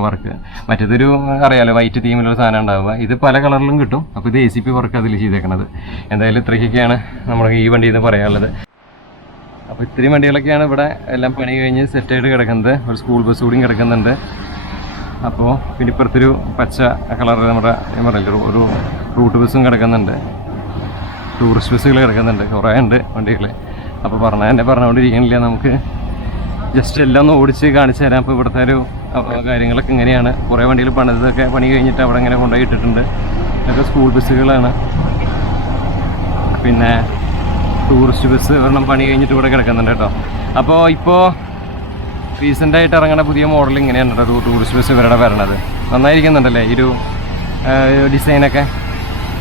വർക്ക്. മറ്റേതൊരു അറിയാലോ വൈറ്റ് തീമിലുള്ള സാധനം ഉണ്ടാവുക, ഇത് പല കളറിലും കിട്ടും. അപ്പോൾ ഇത് ACP വർക്ക് അതിൽ ചെയ്തേക്കണത്. എന്തായാലും ഇത്രയ്ക്കൊക്കെയാണ് നമുക്ക് ഈ വണ്ടിയിൽ നിന്ന് പറയാനുള്ളത്. അപ്പോൾ ഇത്രയും വണ്ടികളൊക്കെയാണ് ഇവിടെ എല്ലാം പണി കഴിഞ്ഞ് സെറ്റായിട്ട് കിടക്കുന്നത്. ഒരു സ്കൂൾ ബസ് കൂടിയും കിടക്കുന്നുണ്ട്. അപ്പോൾ പിന്നെ ഇപ്പുറത്തൊരു പച്ച കളർ നമ്മുടെ പറയില്ല ഒരു റൂട്ട് ബസ്സും കിടക്കുന്നുണ്ട്, ടൂറിസ്റ്റ് ബസ്സുകൾ കിടക്കുന്നുണ്ട്, കുറേ ഉണ്ട് വണ്ടികൾ. അപ്പോൾ പറഞ്ഞുകൊണ്ടിരിക്കണില്ല, നമുക്ക് ജസ്റ്റ് എല്ലാം ഒന്ന് ഓടിച്ച് കാണിച്ചു തരാം. അപ്പോൾ ഇവിടുത്തെ ഒരു കാര്യങ്ങളൊക്കെ ഇങ്ങനെയാണ്. കുറേ വണ്ടികൾ പണിതൊക്കെ പണി കഴിഞ്ഞിട്ട് അവിടെ ഇങ്ങനെ കൊണ്ടുപോയി ഇട്ടിട്ടുണ്ട്. ഇതൊക്കെ സ്കൂൾ ബസ്സുകളാണ്. പിന്നെ ടൂറിസ്റ്റ് ബസ് ഒരെണ്ണം പണി കഴിഞ്ഞിട്ട് ഇവിടെ കിടക്കുന്നുണ്ട് കേട്ടോ. അപ്പോൾ ഇപ്പോൾ റീസെൻ്റായിട്ട് ഇറങ്ങുന്ന പുതിയ മോഡൽ ഇങ്ങനെയാണ് കേട്ടോ ടൂറിസ്റ്റ് ബസ് ഇവരുടെ വരണത്. നന്നായിരിക്കുന്നുണ്ടല്ലേ ഈ ഒരു ഡിസൈനൊക്കെ.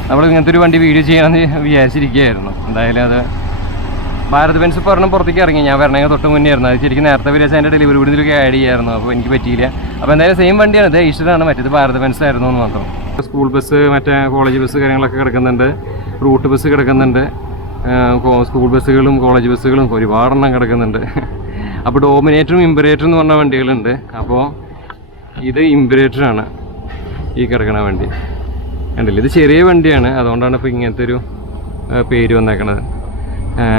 നമ്മൾ ഇങ്ങനത്തെ ഒരു വണ്ടി വീഡിയോ ചെയ്യണമെന്ന് വിചാരിച്ചിരിക്കുകയായിരുന്നു. എന്തായാലും അത് ഭാരത് ബെൻസ് ഇപ്പോൾ ഒരെണ്ണം പുറത്തേക്ക് ഇറങ്ങി, ഞാൻ വരണമെങ്കിൽ തൊട്ട് മുന്നേ ആയിരുന്നു. അത് ശരിക്കും നേരത്തെ വിചാരിച്ച അതിൻ്റെ ഡെലിവറി വീഡിയോയിലൊക്കെ ആഡ് ചെയ്യായിരുന്നു, അപ്പോൾ എനിക്ക് പറ്റിയില്ല. അപ്പോൾ എന്തായാലും സെയിം വണ്ടിയാണ്, ഇത് ഈശ്വരാണ്, മറ്റേത് ഭാരത് ബെൻസ് ആയിരുന്നു എന്ന് മാത്രം. സ്കൂൾ ബസ്, മറ്റേ കോളേജ് ബസ് കാര്യങ്ങളൊക്കെ കിടക്കുന്നുണ്ട്, റൂട്ട് ബസ് കിടക്കുന്നുണ്ട്, സ്കൂൾ ബസ്സുകളും കോളേജ് ബസ്സുകളും ഒരുപാടെണ്ണം കിടക്കുന്നുണ്ട്. അപ്പോൾ ഡോമിനേറ്ററും ഇമ്പറേറ്ററും എന്ന് പറഞ്ഞ വണ്ടികളുണ്ട്. അപ്പോൾ ഇത് ഇമ്പറേറ്ററാണ് ഈ കിടക്കണ വണ്ടി, കണ്ടില്ല. ഇത് ചെറിയ വണ്ടിയാണ്, അതുകൊണ്ടാണ് ഇപ്പോൾ ഇങ്ങനത്തെ ഒരു പേര് വന്നേക്കണത്.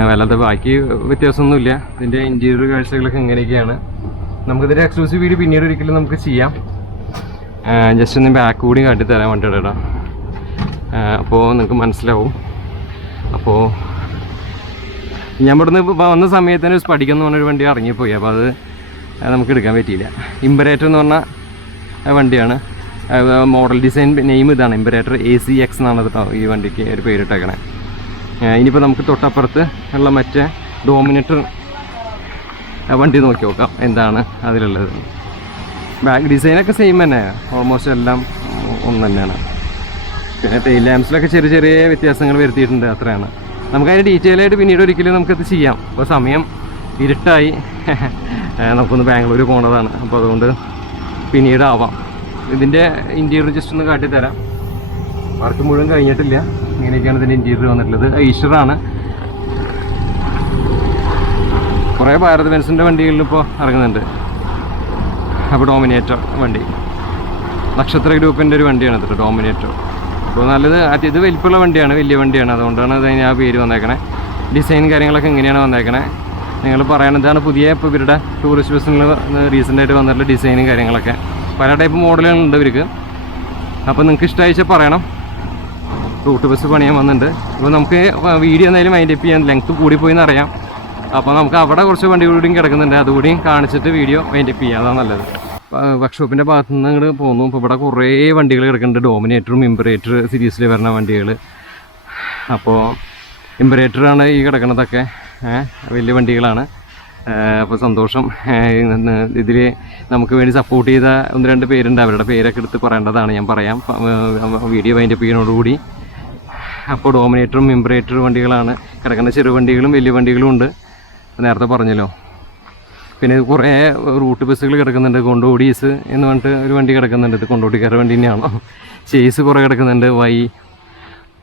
വല്ലാതെ ബാക്കി വ്യത്യാസമൊന്നുമില്ല. ഇതിൻ്റെ ഇൻറ്റീരിയർ കാഴ്ചകളൊക്കെ ഇങ്ങനെയൊക്കെയാണ്. നമുക്കിതിൻ്റെ എക്സ്ക്ലൂസീവ് വീഡിയോ പിന്നീട് ഒരിക്കലും നമുക്ക് ചെയ്യാം. ജസ്റ്റ് ഒന്ന് ബാക്ക് കൂടി കാട്ടിത്തരാൻ വണ്ടിയുടെ ഇടാം, അപ്പോൾ നിങ്ങൾക്ക് മനസ്സിലാവും. അപ്പോൾ ഞാൻ ഇവിടുന്ന് വന്ന സമയത്ത് തന്നെ സ്പടികം എന്ന് പറഞ്ഞൊരു വണ്ടി ഇറങ്ങിപ്പോയി, അപ്പോൾ അത് നമുക്ക് എടുക്കാൻ പറ്റിയില്ല. ഇമ്പറേറ്റർ എന്ന് പറഞ്ഞ വണ്ടിയാണ്. മോഡൽ ഡിസൈൻ നെയിം ഇതാണ്, ഇമ്പറേറ്റർ ACX എന്നാണ് കേട്ടോ ഈ വണ്ടിക്ക് ഒരു പേരിട്ടേക്കണേ. ഇനിയിപ്പോൾ നമുക്ക് തൊട്ടപ്പുറത്ത് ഉള്ള മറ്റേ ഡോമിനേറ്റർ വണ്ടി നോക്കി നോക്കാം എന്താണ് അതിലുള്ളത്. ബാക്ക് ഡിസൈനൊക്കെ സെയിം തന്നെ, ഓൾമോസ്റ്റ് എല്ലാം ഒന്ന് തന്നെയാണ്. പിന്നെ ടെയിൽ ലാംപ്സിലൊക്കെ ചെറിയ ചെറിയ വ്യത്യാസങ്ങൾ വരുത്തിയിട്ടുണ്ട്, അത്രയാണ്. നമുക്കതിന് ഡീറ്റെയിൽ ആയിട്ട് പിന്നീട് ഒരിക്കലും നമുക്കത് ചെയ്യാം. അപ്പോൾ സമയം ഇരുട്ടായി, നമുക്കൊന്ന് ബാംഗ്ലൂർ പോകണതാണ്, അപ്പോൾ അതുകൊണ്ട് പിന്നീട് ആവാം. ഇതിൻ്റെ ഇൻറ്റീരിയർ ജസ്റ്റ് ഒന്ന് കാട്ടിത്തരാം. വർക്ക് മുഴുവൻ കഴിഞ്ഞിട്ടില്ല. ഇങ്ങനെയൊക്കെയാണ് ഇതിൻ്റെ ഇൻറ്റീരിയർ വന്നിട്ടുള്ളത്. ഐഷറാണ്. കുറേ ഭാരത് ബെൻസിൻ്റെ വണ്ടികളിൽ ഇപ്പോൾ ഇറങ്ങുന്നുണ്ട്. അപ്പോൾ ഡോമിനേറ്റർ വണ്ടി നക്ഷത്ര ഗ്രൂപ്പിൻ്റെ ഒരു വണ്ടിയാണ് ഇത് ഡോമിനേറ്റർ. അപ്പോൾ നല്ലത്, ഇത് വലിപ്പമുള്ള വണ്ടിയാണ്, വലിയ വണ്ടിയാണ്, അതുകൊണ്ടാണ് അതിന് ആ പേര് വന്നേക്കണേ. ഡിസൈൻ കാര്യങ്ങളൊക്കെ ഇങ്ങനെയാണ് വന്നേക്കണേ. നിങ്ങൾ പറയണതാണ് പുതിയ ഇപ്പോൾ ഇവരുടെ ടൂറിസ്റ്റ് ബസ്സിൽ റീസെൻ്റായിട്ട് വന്നിട്ടുള്ള ഡിസൈനും കാര്യങ്ങളൊക്കെ പല ടൈപ്പ് മോഡലുകളുണ്ട് ഇവർക്ക്. അപ്പോൾ നിങ്ങൾക്ക് ഇഷ്ടമായിച്ചാൽ പറയണം. റൂട്ട് ബസ് പണിയാൻ വന്നിട്ടുണ്ട്. ഇപ്പോൾ നമുക്ക് വീഡിയോ എന്തായാലും മൈൻഡ് അപ്പ് ചെയ്യാൻ ലെങ്ത്ത് കൂടിപ്പോയി എന്നറിയാം. അപ്പോൾ നമുക്ക് അവിടെ കുറച്ച് വണ്ടി കൂടിയും കിടക്കുന്നുണ്ട്, അതുകൂടിയും കാണിച്ചിട്ട് വീഡിയോ മൈൻഡ് അപ്പ് ചെയ്യാം, അതാണ് നല്ലത്. വർക്ക്ഷോപ്പിൻ്റെ ഭാഗത്തു നിന്ന് ഇങ്ങോട്ട് പോകുന്നു. ഇപ്പോൾ ഇവിടെ കുറേ വണ്ടികൾ കിടക്കുന്നുണ്ട്, ഡോമിനേറ്ററും ഇമ്പറേറ്റർ സീരീസിൽ വരുന്ന വണ്ടികൾ. അപ്പോൾ ഇമ്പറേറ്ററാണ് ഈ കിടക്കുന്നതൊക്കെ, വലിയ വണ്ടികളാണ്. അപ്പോൾ സന്തോഷം. ഇതിൽ നമുക്ക് വേണ്ടി സപ്പോർട്ട് ചെയ്ത 1-2 പേരുണ്ട്, അവരുടെ പേരൊക്കെ എടുത്ത് പറയേണ്ടതാണ്, ഞാൻ പറയാം വീഡിയോ വൈൻഡപ്പ് ചെയ്യുന്നതോടുകൂടി. അപ്പോൾ ഡോമിനേറ്ററും ഇമ്പറേറ്റർ വണ്ടികളാണ് കിടക്കുന്ന, ചെറു വണ്ടികളും വലിയ വണ്ടികളും ഉണ്ട്, നേരത്തെ പറഞ്ഞല്ലോ. പിന്നെ കുറേ റൂട്ട് ബസ്സുകൾ കിടക്കുന്നുണ്ട്. കൊണ്ടോടീസ് എന്ന് പറഞ്ഞിട്ട് ഒരു വണ്ടി കിടക്കുന്നുണ്ട്, ഇത് കൊണ്ടോട്ടിക്കാരുടെ വണ്ടി തന്നെയാണോ. ചേസ് കുറേ കിടക്കുന്നുണ്ട്,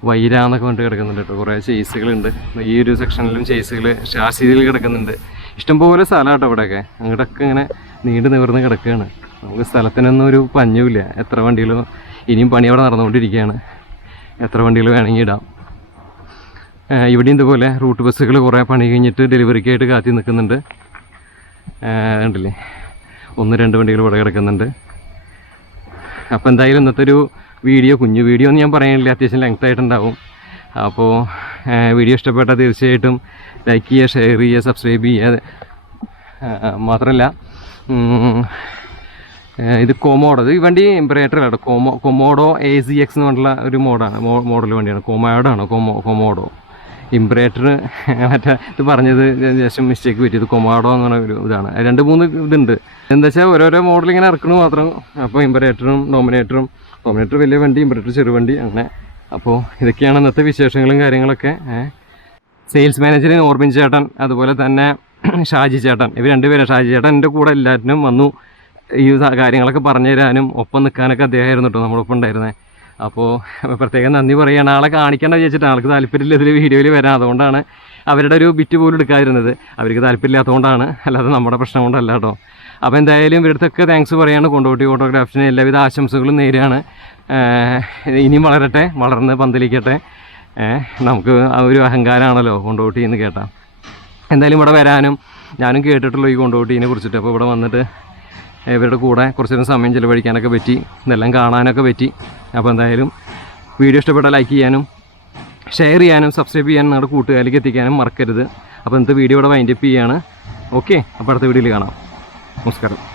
വൈര എന്നൊക്കെ പറഞ്ഞിട്ട് കിടക്കുന്നുണ്ട് കേട്ടോ. കുറേ ചേസുകളുണ്ട് ഈ ഒരു സെക്ഷനിലും, ചേസുകൾ ഷാസിയിൽ കിടക്കുന്നുണ്ട്. ഇഷ്ടംപോലെ സ്ഥലം കേട്ടോ ഇവിടെയൊക്കെ. അങ്ങോട്ടൊക്കെ ഇങ്ങനെ നീണ്ടു നിവർന്ന് കിടക്കുകയാണ്. നമുക്ക് സ്ഥലത്തിനൊന്നും ഒരു പഞ്ഞുമില്ല. എത്ര വണ്ടികൾ ഇനിയും പണി അവിടെ നടന്നുകൊണ്ടിരിക്കുകയാണ്, എത്ര വണ്ടികൾ വേണമെങ്കിൽ ഇടാം. ഇവിടെയും ഇതുപോലെ റൂട്ട് ബസ്സുകൾ കുറേ പണി കഴിഞ്ഞിട്ട് ഡെലിവറിക്കായിട്ട് കാത്തി നിൽക്കുന്നുണ്ട്. കണ്ടില്ലേ, 1-2 വണ്ടികൾ ഇവിടെ കിടക്കുന്നുണ്ട്. അപ്പോൾ എന്തായാലും ഇന്നത്തെ ഒരു വീഡിയോ, കുഞ്ഞു വീഡിയോ ഒന്നും ഞാൻ പറയാനില്ല, അത്യാവശ്യം ലെങ്ത് ആയിട്ടുണ്ടാവും. അപ്പോൾ വീഡിയോ ഇഷ്ടപ്പെട്ടാൽ തീർച്ചയായിട്ടും ലൈക്ക് ചെയ്യുക, ഷെയർ ചെയ്യുക, സബ്സ്ക്രൈബ് ചെയ്യുക. മാത്രമല്ല ഇത് കൊമോഡോ, ഈ വണ്ടി ഇമ്പറേറ്റർ അല്ല, കൊമോഡോ ACX എന്ന് പറഞ്ഞിട്ടുള്ള ഒരു മോഡൽ വണ്ടിയാണ്. കൊമോഡോ ഇമ്പറേറ്റർ മറ്റേ ഇത് പറഞ്ഞത് ജസ്റ്റ് മിസ്റ്റേക്ക് പറ്റിയത് കൊമോഡോ എന്ന് പറഞ്ഞ ഒരു ഇതാണ്. 2-3 ഇതുണ്ട്. എന്താ വെച്ചാൽ ഓരോരോ മോഡൽ ഇങ്ങനെ ഇറക്കണു മാത്രം. അപ്പോൾ ഇമ്പറേറ്ററും ഡോമിനേറ്റർ വലിയ വണ്ടി, ഇമ്പറേറ്റർ ചെറുവണ്ടി, അങ്ങനെ. അപ്പോൾ ഇതൊക്കെയാണ് ഇന്നത്തെ വിശേഷങ്ങളും കാര്യങ്ങളൊക്കെ. സെയിൽസ് മാനേജർ നോർബിൻ ചേട്ടൻ, അതുപോലെ തന്നെ ഷാജി ചേട്ടൻ, ഇവർ രണ്ടുപേരും. ഷാജി ചേട്ടൻ എൻ്റെ കൂടെ എല്ലാറ്റിനും വന്നു, ഈ കാര്യങ്ങളൊക്കെ പറഞ്ഞു തരാനും ഒപ്പം നിൽക്കാനൊക്കെ അദ്ദേഹമായിരുന്നു കേട്ടോ നമ്മളൊപ്പം ഉണ്ടായിരുന്നത്. അപ്പോൾ പ്രത്യേകം നന്ദി പറയുകയാണ്. ആളെ കാണിക്കേണ്ട വിചാരിച്ചിട്ട് ആൾക്ക് താല്പര്യമില്ല ഇതിൽ വീഡിയോയിൽ വരാൻ. അതുകൊണ്ടാണ് അവരുടെ ഒരു ബിറ്റ് പോലും എടുക്കാതിരുന്നത്. അവർക്ക് താല്പര്യമില്ലാത്തതുകൊണ്ടാണ്, അല്ലാതെ നമ്മുടെ പ്രശ്നം കൊണ്ടല്ല കേട്ടോ. അപ്പോൾ എന്തായാലും ഇവരുടെയൊക്കെ താങ്ക്സ് പറയുകയാണ്. കൊണ്ടോട്ടി ഫോട്ടോഗ്രാഫ്സിന് എല്ലാവിധ ആശംസകളും നേരെയാണ്. ഇനിയും വളരട്ടെ, വളർന്ന് പന്തലിക്കട്ടെ. നമുക്ക് ആ ഒരു അഹങ്കാരമാണല്ലോ കൊണ്ടോട്ടി എന്ന് കേട്ടാൽ. എന്തായാലും ഇവിടെ വരാനും ഞാനും കേട്ടിട്ടുള്ളൂ ഈ കൊണ്ടോട്ടീനെ കുറിച്ചിട്ട്. അപ്പോൾ ഇവിടെ വന്നിട്ട് ഇവരുടെ കൂടെ കുറച്ച് നേരം സമയം ചിലവഴിക്കാനൊക്കെ പറ്റി, ഇതെല്ലാം കാണാനൊക്കെ പറ്റി. അപ്പോൾ എന്തായാലും വീഡിയോ ഇഷ്ടപ്പെട്ടാൽ ലൈക്ക് ചെയ്യാനും ഷെയർ ചെയ്യാനും സബ്സ്ക്രൈബ് ചെയ്യാനും നിങ്ങളുടെ കൂട്ടുകാരിലേക്ക് എത്തിക്കാനും മറക്കരുത്. അപ്പോൾ ഇന്നത്തെ വീഡിയോ ഇവിടെ വൈൻഡപ്പ് ചെയ്യുകയാണ്. ഓക്കെ, അപ്പോൾ അടുത്ത വീഡിയോയിൽ കാണാം. നമസ്കാരം.